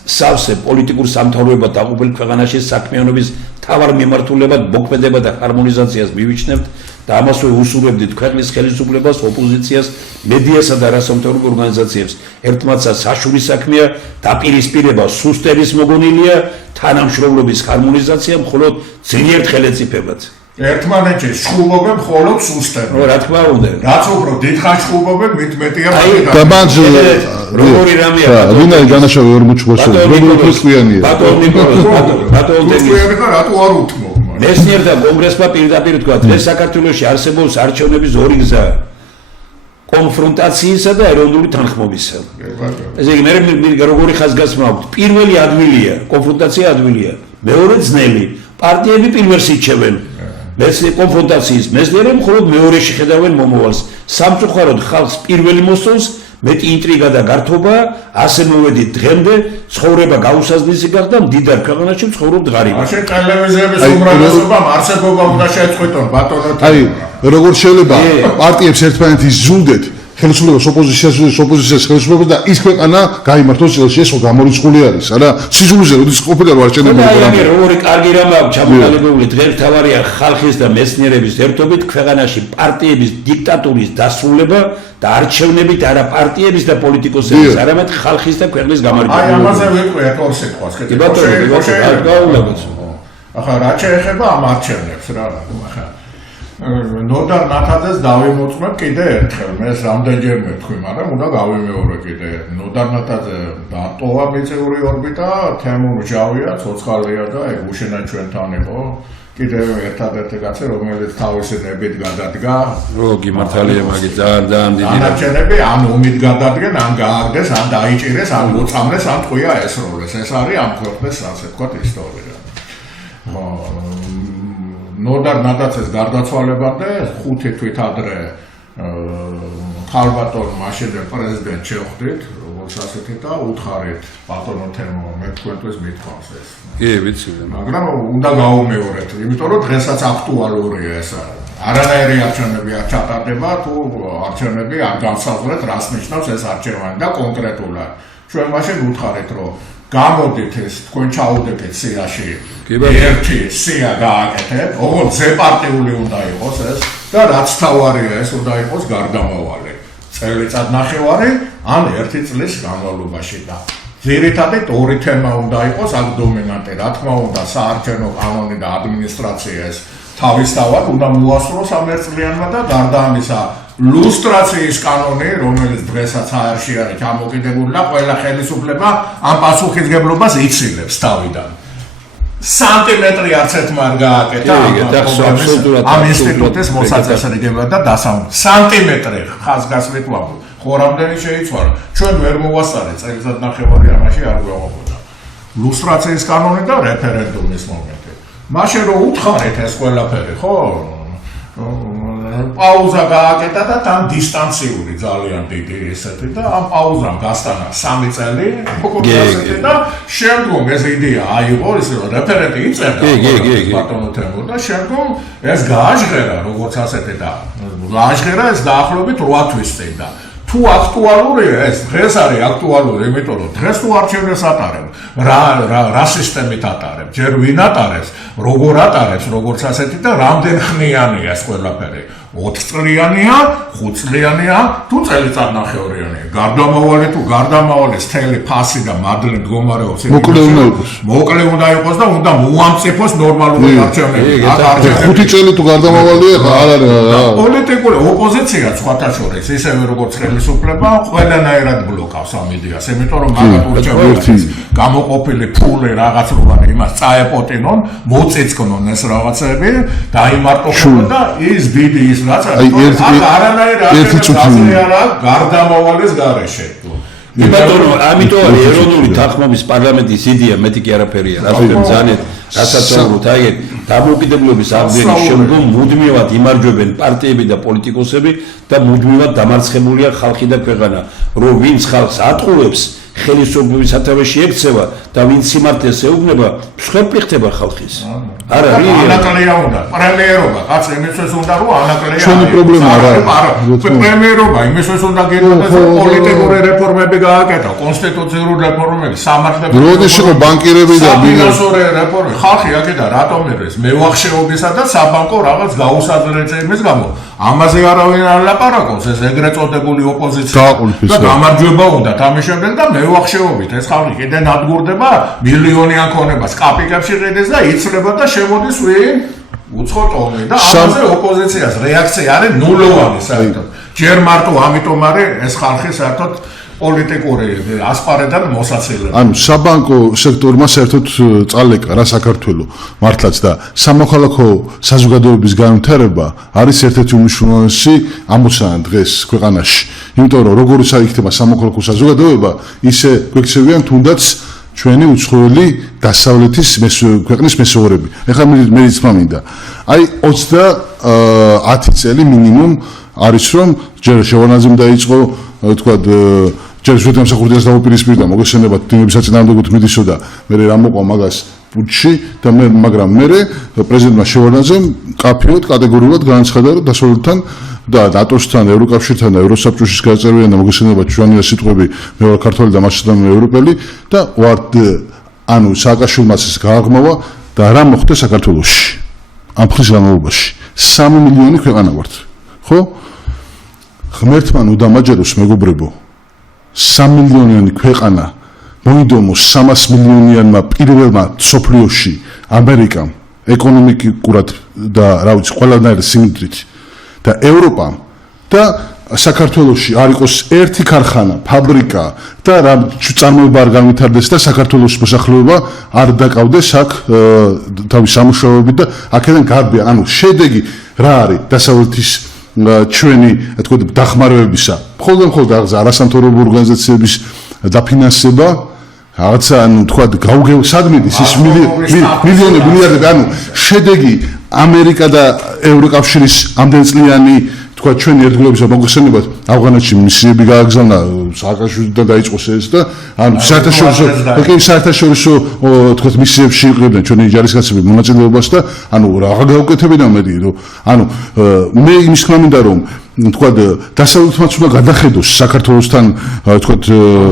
სავსე პოლიტიკურ სამთავროებად დაყრდნობილ ქვეყანაში საქმიანობის მთავარ მიმართულებად მოქმედება და ჰარმონიზაციას მივიჩნევთ და ამასვე უსურვებდით ქვეყნის ხელისუფლებას, ოპოზიციას, მედიასა და არასამთავრობო ორგანიზაციებს. ერთმანეთსა საშური საქმეა დაპირისპირება სუსტების მოგონილია, თანამშრომლობის ჰარმონიზაცია მხოლოდ ძლიერ ხელეწიფებად. ერთმანეთში შხულობენ მხოლოდ სუსტები. რა თქმა უნდა. რაც უფრო დიდხანს შხულობენ, მით მეტია და ბანჯი როგორი რამეა ვინაი განაშავე ორმოჩუბაშო როგორი ფსკიანია ბატონო ნიკოლოზ ბატონო დენის რატო არ უთმო მეცნიერთა კონგრესმა პირდაპირ თქვა დღეს საქართველოში არსებობს არჩევნების ორი გზა კონფრონტაციისა და ეროვნული თანხმობისა. ესე იგი მე როგორი ხაზგასმა აქვს პირველი ადვილია კონფრონტაცია ადვილია მეორე ძნელი პარტიები პირველს ირჩევენ კონფრონტაციის მეცნიერები მხოლოდ მეორეში ხედავენ მომავალს სამწუხაროდ ხალხს პირველი მოსწონს მეტი ინტრიგა და გართობა ასე მოვედით დღემდე ცხოვრება გაუსაზღვრისი გახდა მდიდარ ქვეყანაში ცხოვრობ ღარიბი. მაშინ ტელევიზიების უმრავლესობამ არსებობა უნდა შეწყვიტონ ბატონო. აი როგორ შეიძლება პარტიებს ერთმანეთის ზუნდეთ ხელისუფლებას ოპოზიციას ხელისუფლებას და ის ქვეყანა გაიმართოს წელში ეს გამორიცხული არის არა სიზულზე როდის ყოფილა რომ არჩევნები აი როგორი კარგი რამე აქვს ჩამოყალიბებული დღეს თავარია ხალხის და მეცნიერების ერთობით ქვეყანაში პარტიების დიქტატურის დასრულება და არჩევნებით არა პარტიების და პოლიტიკოსების არამედ ხალხის და ქვეყნის გამარჯვება. აი ამაზე ვიტყვიეთ ორ სიტყვას. ახლა რა შეეხება ამ არჩევნებს რა ახლა ნოდარ ნათაძეს დავიმოწმებ კიდე ერთხელ, მე რამდენჯერმე თქვი, მაგრამ უნდა გავიმეორე კიდე. ნოდარ ნათაძე დატოვა მიწიური ორბიტა, თემურ ჟავია, ცოცხალია და ეგ უშენა ჩვენთან იყო. კიდევ ერთადერთი კაცი, რომელიც თავისი ნებით გადადგა. რო გიმართალია მაგით ძალიან დიდი დანარჩენები ან ომით გადადგენ, ან გააგდეს, ან დაიჭირეს, ან მოწამლეს, ან თქვია ესროლეს. ეს არის ამ ქვეყნის ასე ვთქვათ ისტორია. ნოდარ ნათაძეს გარდაცვალებამდე 5 თვით ადრე ხალბატონ მაშინ პრეზიდენტ შეხვდით, როგორც ასეთი და უთხარით ბატონო თემო მე თქვენთვის მithავს ეს. კი, ვიცი. მაგრამ უნდა გაუმეორეთ, იმიტომ რომ დღესაც აქტუალურია ეს. არანაირი არჩევნები არ ჩატარდება, თუ არჩევნები არ განსაზღვრეთ, რას ნიშნავს ეს არჩევანი და კონკრეტულად. ჩვენ მაშინ უთხარით, რომ გამოდით ეს თქვენ ჩაუდეთეთ სიაში. ერთი სია გააკეთეთ, ოღონდ ზეპარტიული უნდა იყოს ეს და რაც თავარია ეს უნდა იყოს გარდამავალი. წელიწად ნახევარი ან 1 წლის განმავლობაში და ძირითადად ორი თემა უნდა იყოს აქ დომინანტი. რა თქმა უნდა, საარჩევნო კანონი და ადმინისტრაცია ეს თავისთავად უნდა მოასწროს ამ ერთწლიანმა და გარდა ამისა ლუსტრაციის კანონი, რომელიც დღესაც აერში არის ჩამოკიდებული და ყველა ხელისუფლება ამ პასუხისმგებლობას იცილებს თავიდან. სანტიმეტრი არც ერთმა არ გააკეთა ამ ინსტიტუტის მოსაწესრიგება და დასამუშავება. სანტიმეტრი ხაზგასმით ვამბობ. ხო რამდენი შეიცვალა? ჩვენ ვერ მოვასწარეთ წელიწად ნახევარი ამაში არ გვეღებოდა. ლუსტრაციის კანონი და რეფერენდუმის მომენტი. მაშინ რომ უთხარით ეს ყველაფერი, ხო? პაუზა გააკეთა და თან დისტანციური ძალიან დიდი ესეთი და ამ პაუზამ გასტანა 3 წელი და შემდგომ ეს იდეა აიღო ეს რეფერენტი იწერდა ბატონო თემო და შემდგომ ეს გააჟღერა როგორც ასეთი და გააჟღერა ეს დაახლოებით 8 თვის წინ და თუ აქტუალურია ეს დღეს არის აქტუალური იმიტომ რომ დღეს თუ არჩევნებს ატარებ რა სისტემით ატარებ ჯერ ვინ ატარებს როგორ ატარებს როგორც ასეთი და რამდენ ხნიანია ეს ყველაფერი 4 წლიანია 5 წლიანია თუ წელიწად ნახევრიანია გარდამავალი თუ გარდამავალი თელი ფასი და მადლი მდგომარეობს მოკლე უნდა იყოს და უნდა მოამწიფოს ნორმალური არჩევნები 5 წელი თუ გარდამავალია არ არის პოლიტიკური ოპოზიცია სხვათა შორის ისევე როგორც ხელისუფლება ყველანაირად ბლოკავს ამ იდეას იმიტომ რომ მაგათ ურჩევნებს გამოყოფილი ფული რაღაც როვანი იმას წაეპოტინონ მოწეწკნონ ეს რაღაცები დაიმარტოხონ და ის დიდი ის ერთი წუთი არა გარდამავალის გარეშე. ბატონო, ამიტომ არის ეროვნული თანხმობის პარლამენტის იდეა მეტი კი არაფერია. რადგან ძალიან რასაცაუროთ აი დამოუკიდებლობის აღდგენის შემდგომ მუდმივად იმარჯვებენ პარტიები და პოლიტიკოსები და მუდმივად დამარცხებულია ხალხი და ქვეყანა. რომ ვინც ხალხს ატყუებს ხელისუფლების სათავეში ექცევა და ვინც სიმართლეს ეუბნება, მსხვერპლი ხდება ხალხის. არა, ანაკლია უნდა, პრემიერობა, კაც იმისთვის უნდა რომ ანაკლია. ჩვენი პრობლემა არა. პრემიერობა იმისთვის უნდა გინდოდეს პოლიტიკური რეფორმები გააკეთა, კონსტიტუციური რეფორმები, სამართლებრივი. როდის იყო ბანკირები და ფინანსური რეფორმები, ხალხი აკეთა რატომ ერეს მევახშეობისა და საბანკო რაღაც გაუსაზრდელების გამო. ამაზე არავინ არ ლაპარაკობს, ეს ეგრეთ წოდებული ოპოზიცია და გამარჯვება უნდა ამის შემდეგ და მევახშეობით ეს ხალხი კიდე ნადგურდება მილიონიან ქონებას კაპიკებში ყიდეს და იცლება და შემოდის ვინ უცხო ტომი და ამაზე ოპოზიციას რეაქცია არის ნულოვანი საერთოდ ჯერ მარტო ამიტომ არის ეს ხალხი საერთოდ პოლიტიკური ასპარედან მოსაცილებელი. ანუ საბანკო სექტორმა საერთოდ წალეკა რა საქართველოს მართლაც და სამოქალაქო საზოგადოების განვითარება არის ერთ-ერთი უმნიშვნელოვანესი ამოცანა დღეს ქვეყანაში. იმიტომ რომ როგორც იქნება სამოქალაქო საზოგადოება, ისე გვექცევიან თუნდაც ჩვენი უცხოელი დასავლეთის ქვეყნის მესოღრები. ეხლა მე თქმა მინდა. აი 30 წელი მინიმუმ არის რომ ჯერ შევარნაძემ დაიწყო თქვა ჯერ შეთანხმებას დაუპირისპირდა მოგესალმებათ თემების საწინააღმდეგოდ მიდისოდა მე რა მოყვა მაგას პუჩში და მაგრამ მე პრეზიდენტმა შევარნაძემ კაფეოდ კატეგორიულად განაცხადა რომ დასავლეთთან და ნატოსთან, ევროკავშირთან და ევროსაბჭოში გაწერიან და მოგესალმებათ ჩვენი სიტყვები მე ვარ ქართველი და მასთან მე ევროპელი და ვარ ანუ სააკაშვილმაც ეს გააღმავა და რა მოხდა საქართველოში ამ ხნის განმავლობაში 3 მილიონი ქვეყანა ვართ ხო ღმერთმა უდამაჯეროს მეგობრებო 3 მილიონიანი ქვეყანა მოიდომოს 300 მილიონიანმა პირველმა სოფლიოში ამერიკამ ეკონომიკურად და რა ვიცი ყველანაირ სიმდიდრით და ევროპამ და საქართველოში არ იყოს ერთი ქარხანა, ფაბრიკა და რა წარმოება არ განვითარდეს და საქართველოს მოსახლეობა არ დაკავდეს აქ თავის სამუშაოებით და აქედან გარბია. ანუ შედეგი რა არის დასავლეთის ჩვენი თქო დახმარებებისა. მხოლოდ არასამთავრობო ორგანიზაციების დაფინანსება რაღაცა ანუ თქვა სადმედის ის მილიონი მილიარდები ანუ შედეგი ამერიკა და ევროკავშირის ამდენწლიანი თქვა თქვა ჩვენი ერთგულების მოგხსენებათ ავღანეთში მისიები გააგზავნა სააკაშვილიდან დაიწყოს ეს და ანუ საერთაშორისო თქვა მისიებში იყრებდნენ ჩვენი ჯარისკაცები მონაწილეობას და ანუ რაღა გაუკეთებინა მეტი რომ ანუ მე იმის თქმა მინდა რომ თქვა დასავლეთმაც უნდა გადახედოს საქართველოსთან თქვა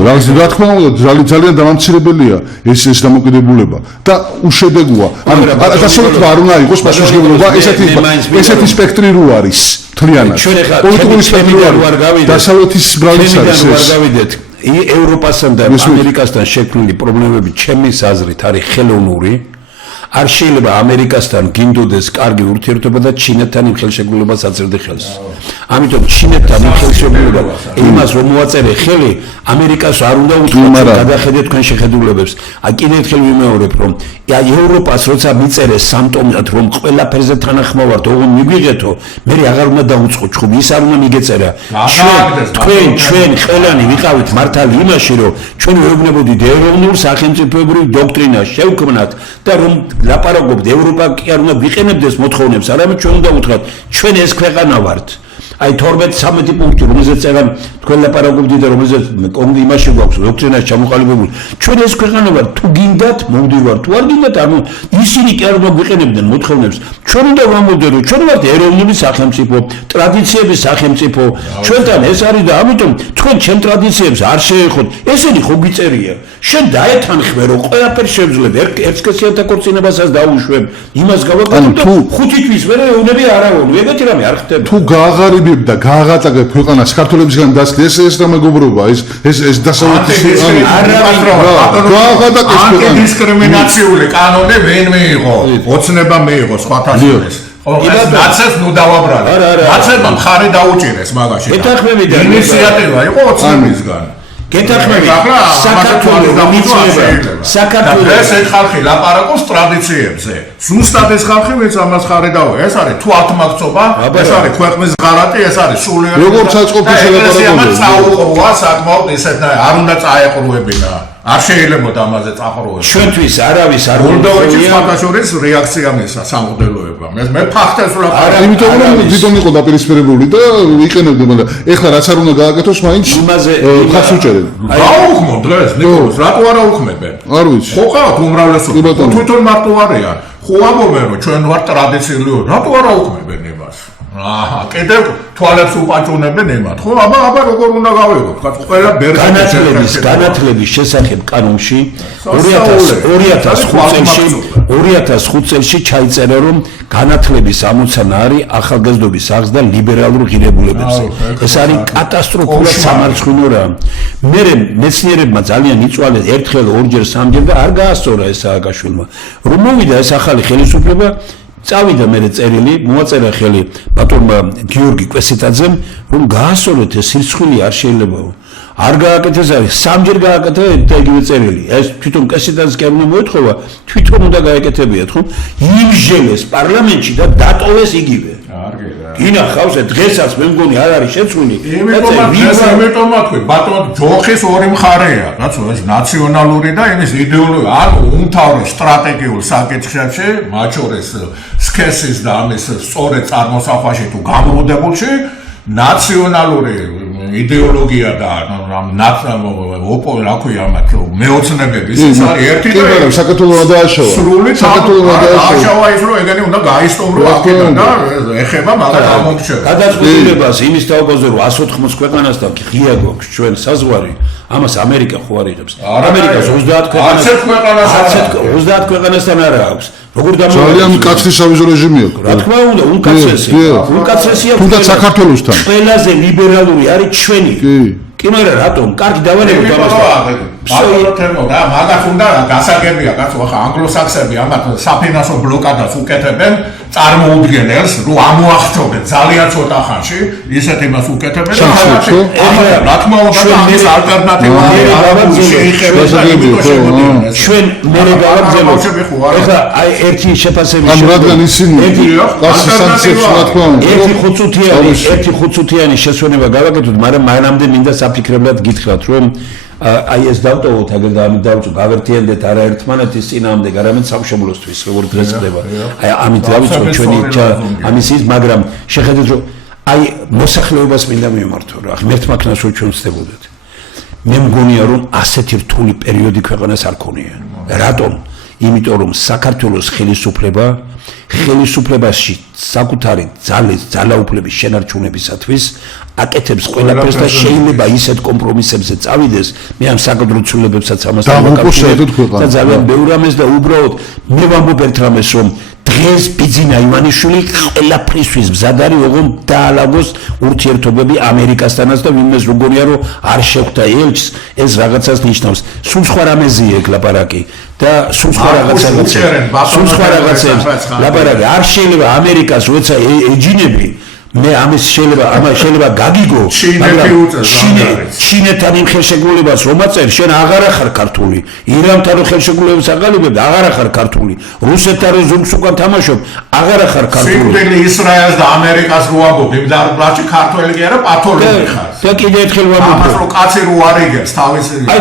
რა თქმა უნდა ძალიან დამამცირებელია ეს დამოკიდებულება და უშედეგოა ანუ დასავლეთმა არ უნდა იყოს პასუხისმგებლობა ესეთი სპექტრი რო არის თლიანად პოლიტიკური სპექტრი არ გავიდეთ დასავლეთის ბრალიც არის ეს გავიდეთ ევროპასთან და ამერიკასთან შექმნილი პრობლემები ჩემის აზრით არის ხელოვნური არ შეიძლება ამერიკასთან გინდოდეს კარგი ურთიერთობა და ჩინეთთან იმ ხელშეკრულებას აწერდე ხელს. ამიტომ ჩინეთთან იმ ხელშეკრულება იმას რომ მოაწერე ხელი ამერიკას არ უნდა უთხრა გადახედეთ თქვენ შეხედულებებს. კიდევ ერთხელ ვიმეორებ რომ ევროპას როცა მიწერეს სამტომად რომ ყველაფერზე თანახმოვართ ოღონდ მიგვიღეთო მე აღარ უნდა დაუწყო ჩხუბი ის არ უნდა მიგეწერა. ჩვენ ხელანი ვიყავით მართალი იმაში რომ ჩვენ ვეუბნებოდით ეროვნულ სახელმწიფოებრივ დოქტრინას შევქმნათ და რომ ლაპარაკობთ ევროპა კი არ უნდა ვიყენებდეს მოთხოვნებს არამედ ჩვენ უნდა უთხრათ ჩვენ ეს ქვეყანა ვართ აი 12-13 პუნქტი რომელზეც წერან თქვენ ლაპარაკობდით და რომელზეც კონკრეტ იმაში გვაქვს დოქტრინაში ჩამოყალიბებული ჩვენ ეს ქვეყანა ვართ თუ გინდათ მოვდივართ თუ არ გინდათ ანუ ისინი კი არ უნდა ვიყენებდნენ მოთხოვნებს ჩვენ უნდა ვამბობდეთ რომ ჩვენ ვართ ეროვნული სახელმწიფო ტრადიციების სახელმწიფო ჩვენთან ეს არის და ამიტომ თქვენ ჩემ ტრადიციებს არ შეეხოთ ესენი ხო გვიწერია შენ დაეთანხმე რომ ყველაფერს შევძლებ ერთსქესიანთა ქორწინებასაც დაუშვებ იმას გავაკეთებ და 5 თვის მერე ეუნები არავინ ეგეთი რამე არ ხდება თუ გააღარიბებ და გააღატაკებ ქვეყანას საქართველოსგან დასწრე ეს რა მეგობრობა ეს დასავლეთის გააღატაკეს ქვეყანა დისკრიმინაციული კანონი ვინ მიიღო ოცნება მიიღო სხვათა შორის ნაცებს ნუ დავაბრალე ნაცებმა მხარი დაუჭირეს მაგაში ინიციატივა იყო ოცნებისგან გეთახმები საქართველოს ეს ხალხი ლაპარაკობს ტრადიციებზე ზუსტად ეს ხალხი ვინც ამას ხარი დავა ეს არის თუ ათმაგწობა ეს არის ქვეყნის ღარატი ეს არის სულიერი როგორც საწყობი შელაპარაკობენ წაუყროა საკმაოდ ისეთნაირ არ უნდა წაეყრუებინა არ შეიძლება ამაზე წაყრუება ჩვენთვის არავის არ უნდა შორის რეაქცია მისა სამოდელოება მე ფაქტებს ვlapარაკობ იმიტომ რომ თვითონ იყო დაპირისპირებული და იყენებდნენ და ეხლა რაც არ უნდა გააკეთოს მაინც ხას უჭერენ გაუხმო დღეს ნიკოლოზ რატო არ აუხმებენ არ ვიცი ხო ყავთ უმრავლესობა თვითონ მარტო არიან ხო ამბობენ რომ ჩვენ ვართ ტრადიციული რატო არ აუხმებენ იმას აჰა კიდევ თვალებს უპაჭუნებენ ემათ ხო აბა როგორ უნდა გავიგოთ ყველა განათლების შესახებ კანონში 2005 წელში ჩაიწერა რომ განათლების ამოცანა არის ახალგაზრდობის აღზრდა და ლიბერალურ ღირებულებებზე ეს არის კატასტროფულად სამარცხვინო რამ მე მეცნიერებმა ძალიან იწვალეს ერთხელ ორჯერ სამჯერ და არ გაასწორა ეს სააკაშვილმა რომ მოვიდა ეს ახალი ხელისუფლება წავიდა მე წერილი, მოაწერა ხელი ბატონმა გიორგი კვესიტაძემ, რომ გაასწოროთ ეს სირცხვილი არ შეიძლება. არ გააკეთეს არის, სამჯერ გააკეთა და იგივე წერილი. ეს თვითონ კვესიტაძეს კი არ უნდა მოეთხოვა, თვითონ უნდა გაეკეთებიათ, ხომ? იმჟელეს პარლამენტში და დატოვეს იგივე. ინახავს დღესაც მე მგონი არ არის შეცვლილი. იმიტომაც თქვი, ბატონ ჯოხის ორი მხარეა, რაცო ეს ნაციონალური და იმის იდეოლოგია, ანუ უმთავრეს სტრატეგიულ საკითხებში, მათ შორის სქესის და ამის სწორედ წარმოსახვაში თუ გამრუდებულში ნაციონალური იდეოლოგია და მეოცნებების ის არის ერთი და საქართველოს დააშავა დააშავა ის რომ ეგენი უნდა გაისტუმრო აქედან და ეხება მაგათ ამომრჩევს გადაწყვეტილებას იმის თავზე რომ 180 ქვეყანასთან ღია გვაქვს ჩვენ საზღვარი ამას ამერიკა ხო არ იღებს ამერიკას 30 ქვეყანასთან არა აქვს როგორ ძალიან მკაცრი სავიზო რეჟიმი აქვს რა თქმა უნდა უკაცრესია თუნდაც საქართველოსთან ყველაზე ლიბერალური არის ჩვენი კი მაგრამ რატომ კარგი დავალებოთ ამას და მაგათ უნდა გასაგებია კაცო ახლა ანგლოსაქსები ამათ საფინანსო ბლოკადას უკეთებენ წარმოუდგენელს რომ ამოახტოვენ ძალიან ცოტა ხანში ისეთ იმას უკეთებენ და რა თქმა უნდა ამის ალტერნატივა შეიხება ჩვენ მე გავაგზავნოთ ახლა აი ერთი შეფასების ამ რადგან ისინი სანქციებს რა თქმა უნდა ერთი ხუთწუთიანი შესვენება გავაკეთოთ მაგრამ მანამდე მინდა საფიქრებლად გითხრათ რომ აი ეს დავტოვოთ აგერ და ამით დავწუ გავერთიანდეთ არა ერთმანეთის წინააღმდეგ არამედ სამშობლოსთვის როგორ დღეს ხდება აი ამით დავიწყოთ ჩვენი ამის ის მაგრამ შეხედეთ რომ აი მოსახლეობას მინდა მიმართო რა ღმერთ მაქნას რო ჩვენ ვწდებოდეთ მე მგონია რომ ასეთი რთული პერიოდი ქვეყანას არ ქონია რატომ იმიტომ რომ საქართველოს ხელისუფლებაში საკუთარი ძალაუფლების შენარჩუნებისათვის აკეთებს ყველაფერს და შეიძლება ისეთ კომპრომისებზე წავიდეს მე ამ საკადრო ცვლილებებსაც ამას და ძალიან ბევრ რამეს და უბრალოდ მე ვამბობ ერთ რამეს რომ დღეს ბიძინა ივანიშვილი ყველაფრისთვის მზად არის ოღონდ დაალაგოს ურთიერთობები ამერიკასთანაც და ვინმეს როგორია რომ არ შეხვდა ელჩს ეს რაღაცას ნიშნავს სულ სხვა რამეზია ეგ ლაპარაკი და სულ სხვა რაღაცებს ლაპარაკი არ შეიძლება ამერიკას როცა ეჯინები მე ამის შეიძლება გაგიგო ჩინეთთან იმ ხელშეკრულებას რომ აწერ შენ აღარ ახარ ქართული ირანთან რომ ხელშეკრულებას აღალიბებ აღარ ახარ ქართული რუსეთთან რომ ზურგს უკან თამაშობ აღარ ახარ ქართული სიკვდილი ისრაელს და ამერიკას რო ამბობ იმ დარბლაში ქართველი კი არა პათოლოგი ხარ და კიდე ერთხელ ვამბობ ამას რო კაცი რო არიგებს თავის აი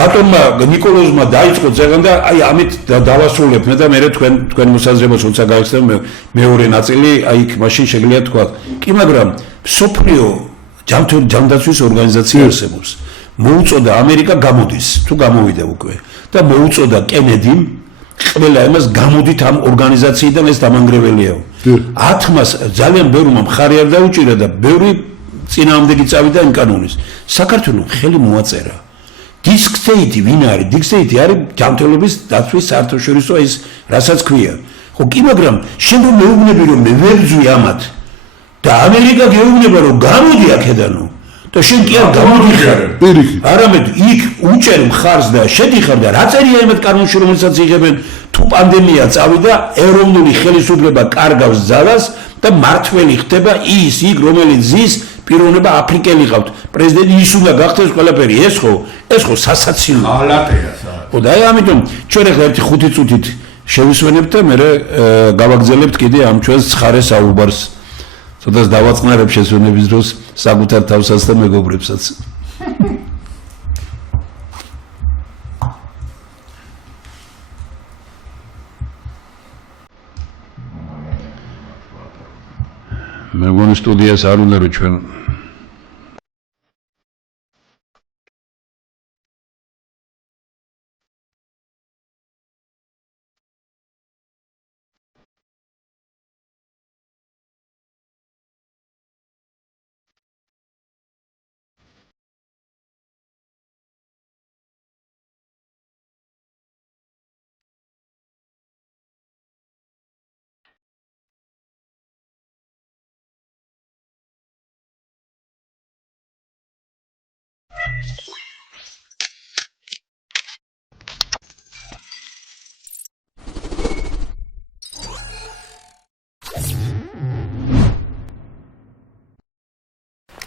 ბატონმა ნიკოლოზმა დაიწყო ზეგან და აი ამით დავასრულებ მე და მე თქვენ მოსაზრებას როცა გაიხსნებ მეორე ნაწილი აი მაშინ შეგიძლია თქვა კი მაგრამ სოფლიო ჯანდაცვის ორგანიზაცია არსებობს მოუწოდა ამერიკა გამოდის თუ გამოვიდა უკვე და მოუწოდა კენედიმ ყველა იმას გამოდით ამ ორგანიზაციიდან ეს დამანგრეველიაო 10-მას ძალიან ბევრმა მხარი არ დაუჭირა და ბევრი წინააღმდეგი წავიდა იმ კანონის საქართველოს ხელი მოაწერა დისკსტეიტი ვინ არის დისკსტეიტი არის ჯანმრთელობის დაცვის საერთაშორისო ის რასაც ქვია ხო კი მაგრამ შენ რომ მეუბნები რომ მე ვერ ვძვი ამათ და ამერიკა გეუბნება რომ გამოდი აქედანო და შენ კი არ გამოდიხარ არამედ იქ უჭერ მხარს და შედიხარ და რა წერია იმათ კანონში რომელსაც იღებენ თუ პანდემია წავიდა ეროვნული ხელისუფლება კარგავს ძალას და მართველი ხდება ის იქ რომელიც ზის პიროვნება აფრიკელი ყავთ პრეზიდენტი ის უნდა გახდეს ყველაფერი ეს ხო სასაცილო ალატეა ხო და ამიტომ ჩვენ ახლა ერთი 5 წუთით შევისვენებთ და მე გავაგზავნებთ კიდე ამ ჩვენს ცხარე საუბარს სადაც დავაწყნარებ შესვენების დროს საკუთარ თავსაც და მეგობრებსაც. მე მგონი სტუდიას არ უნდა რომ ჩვენ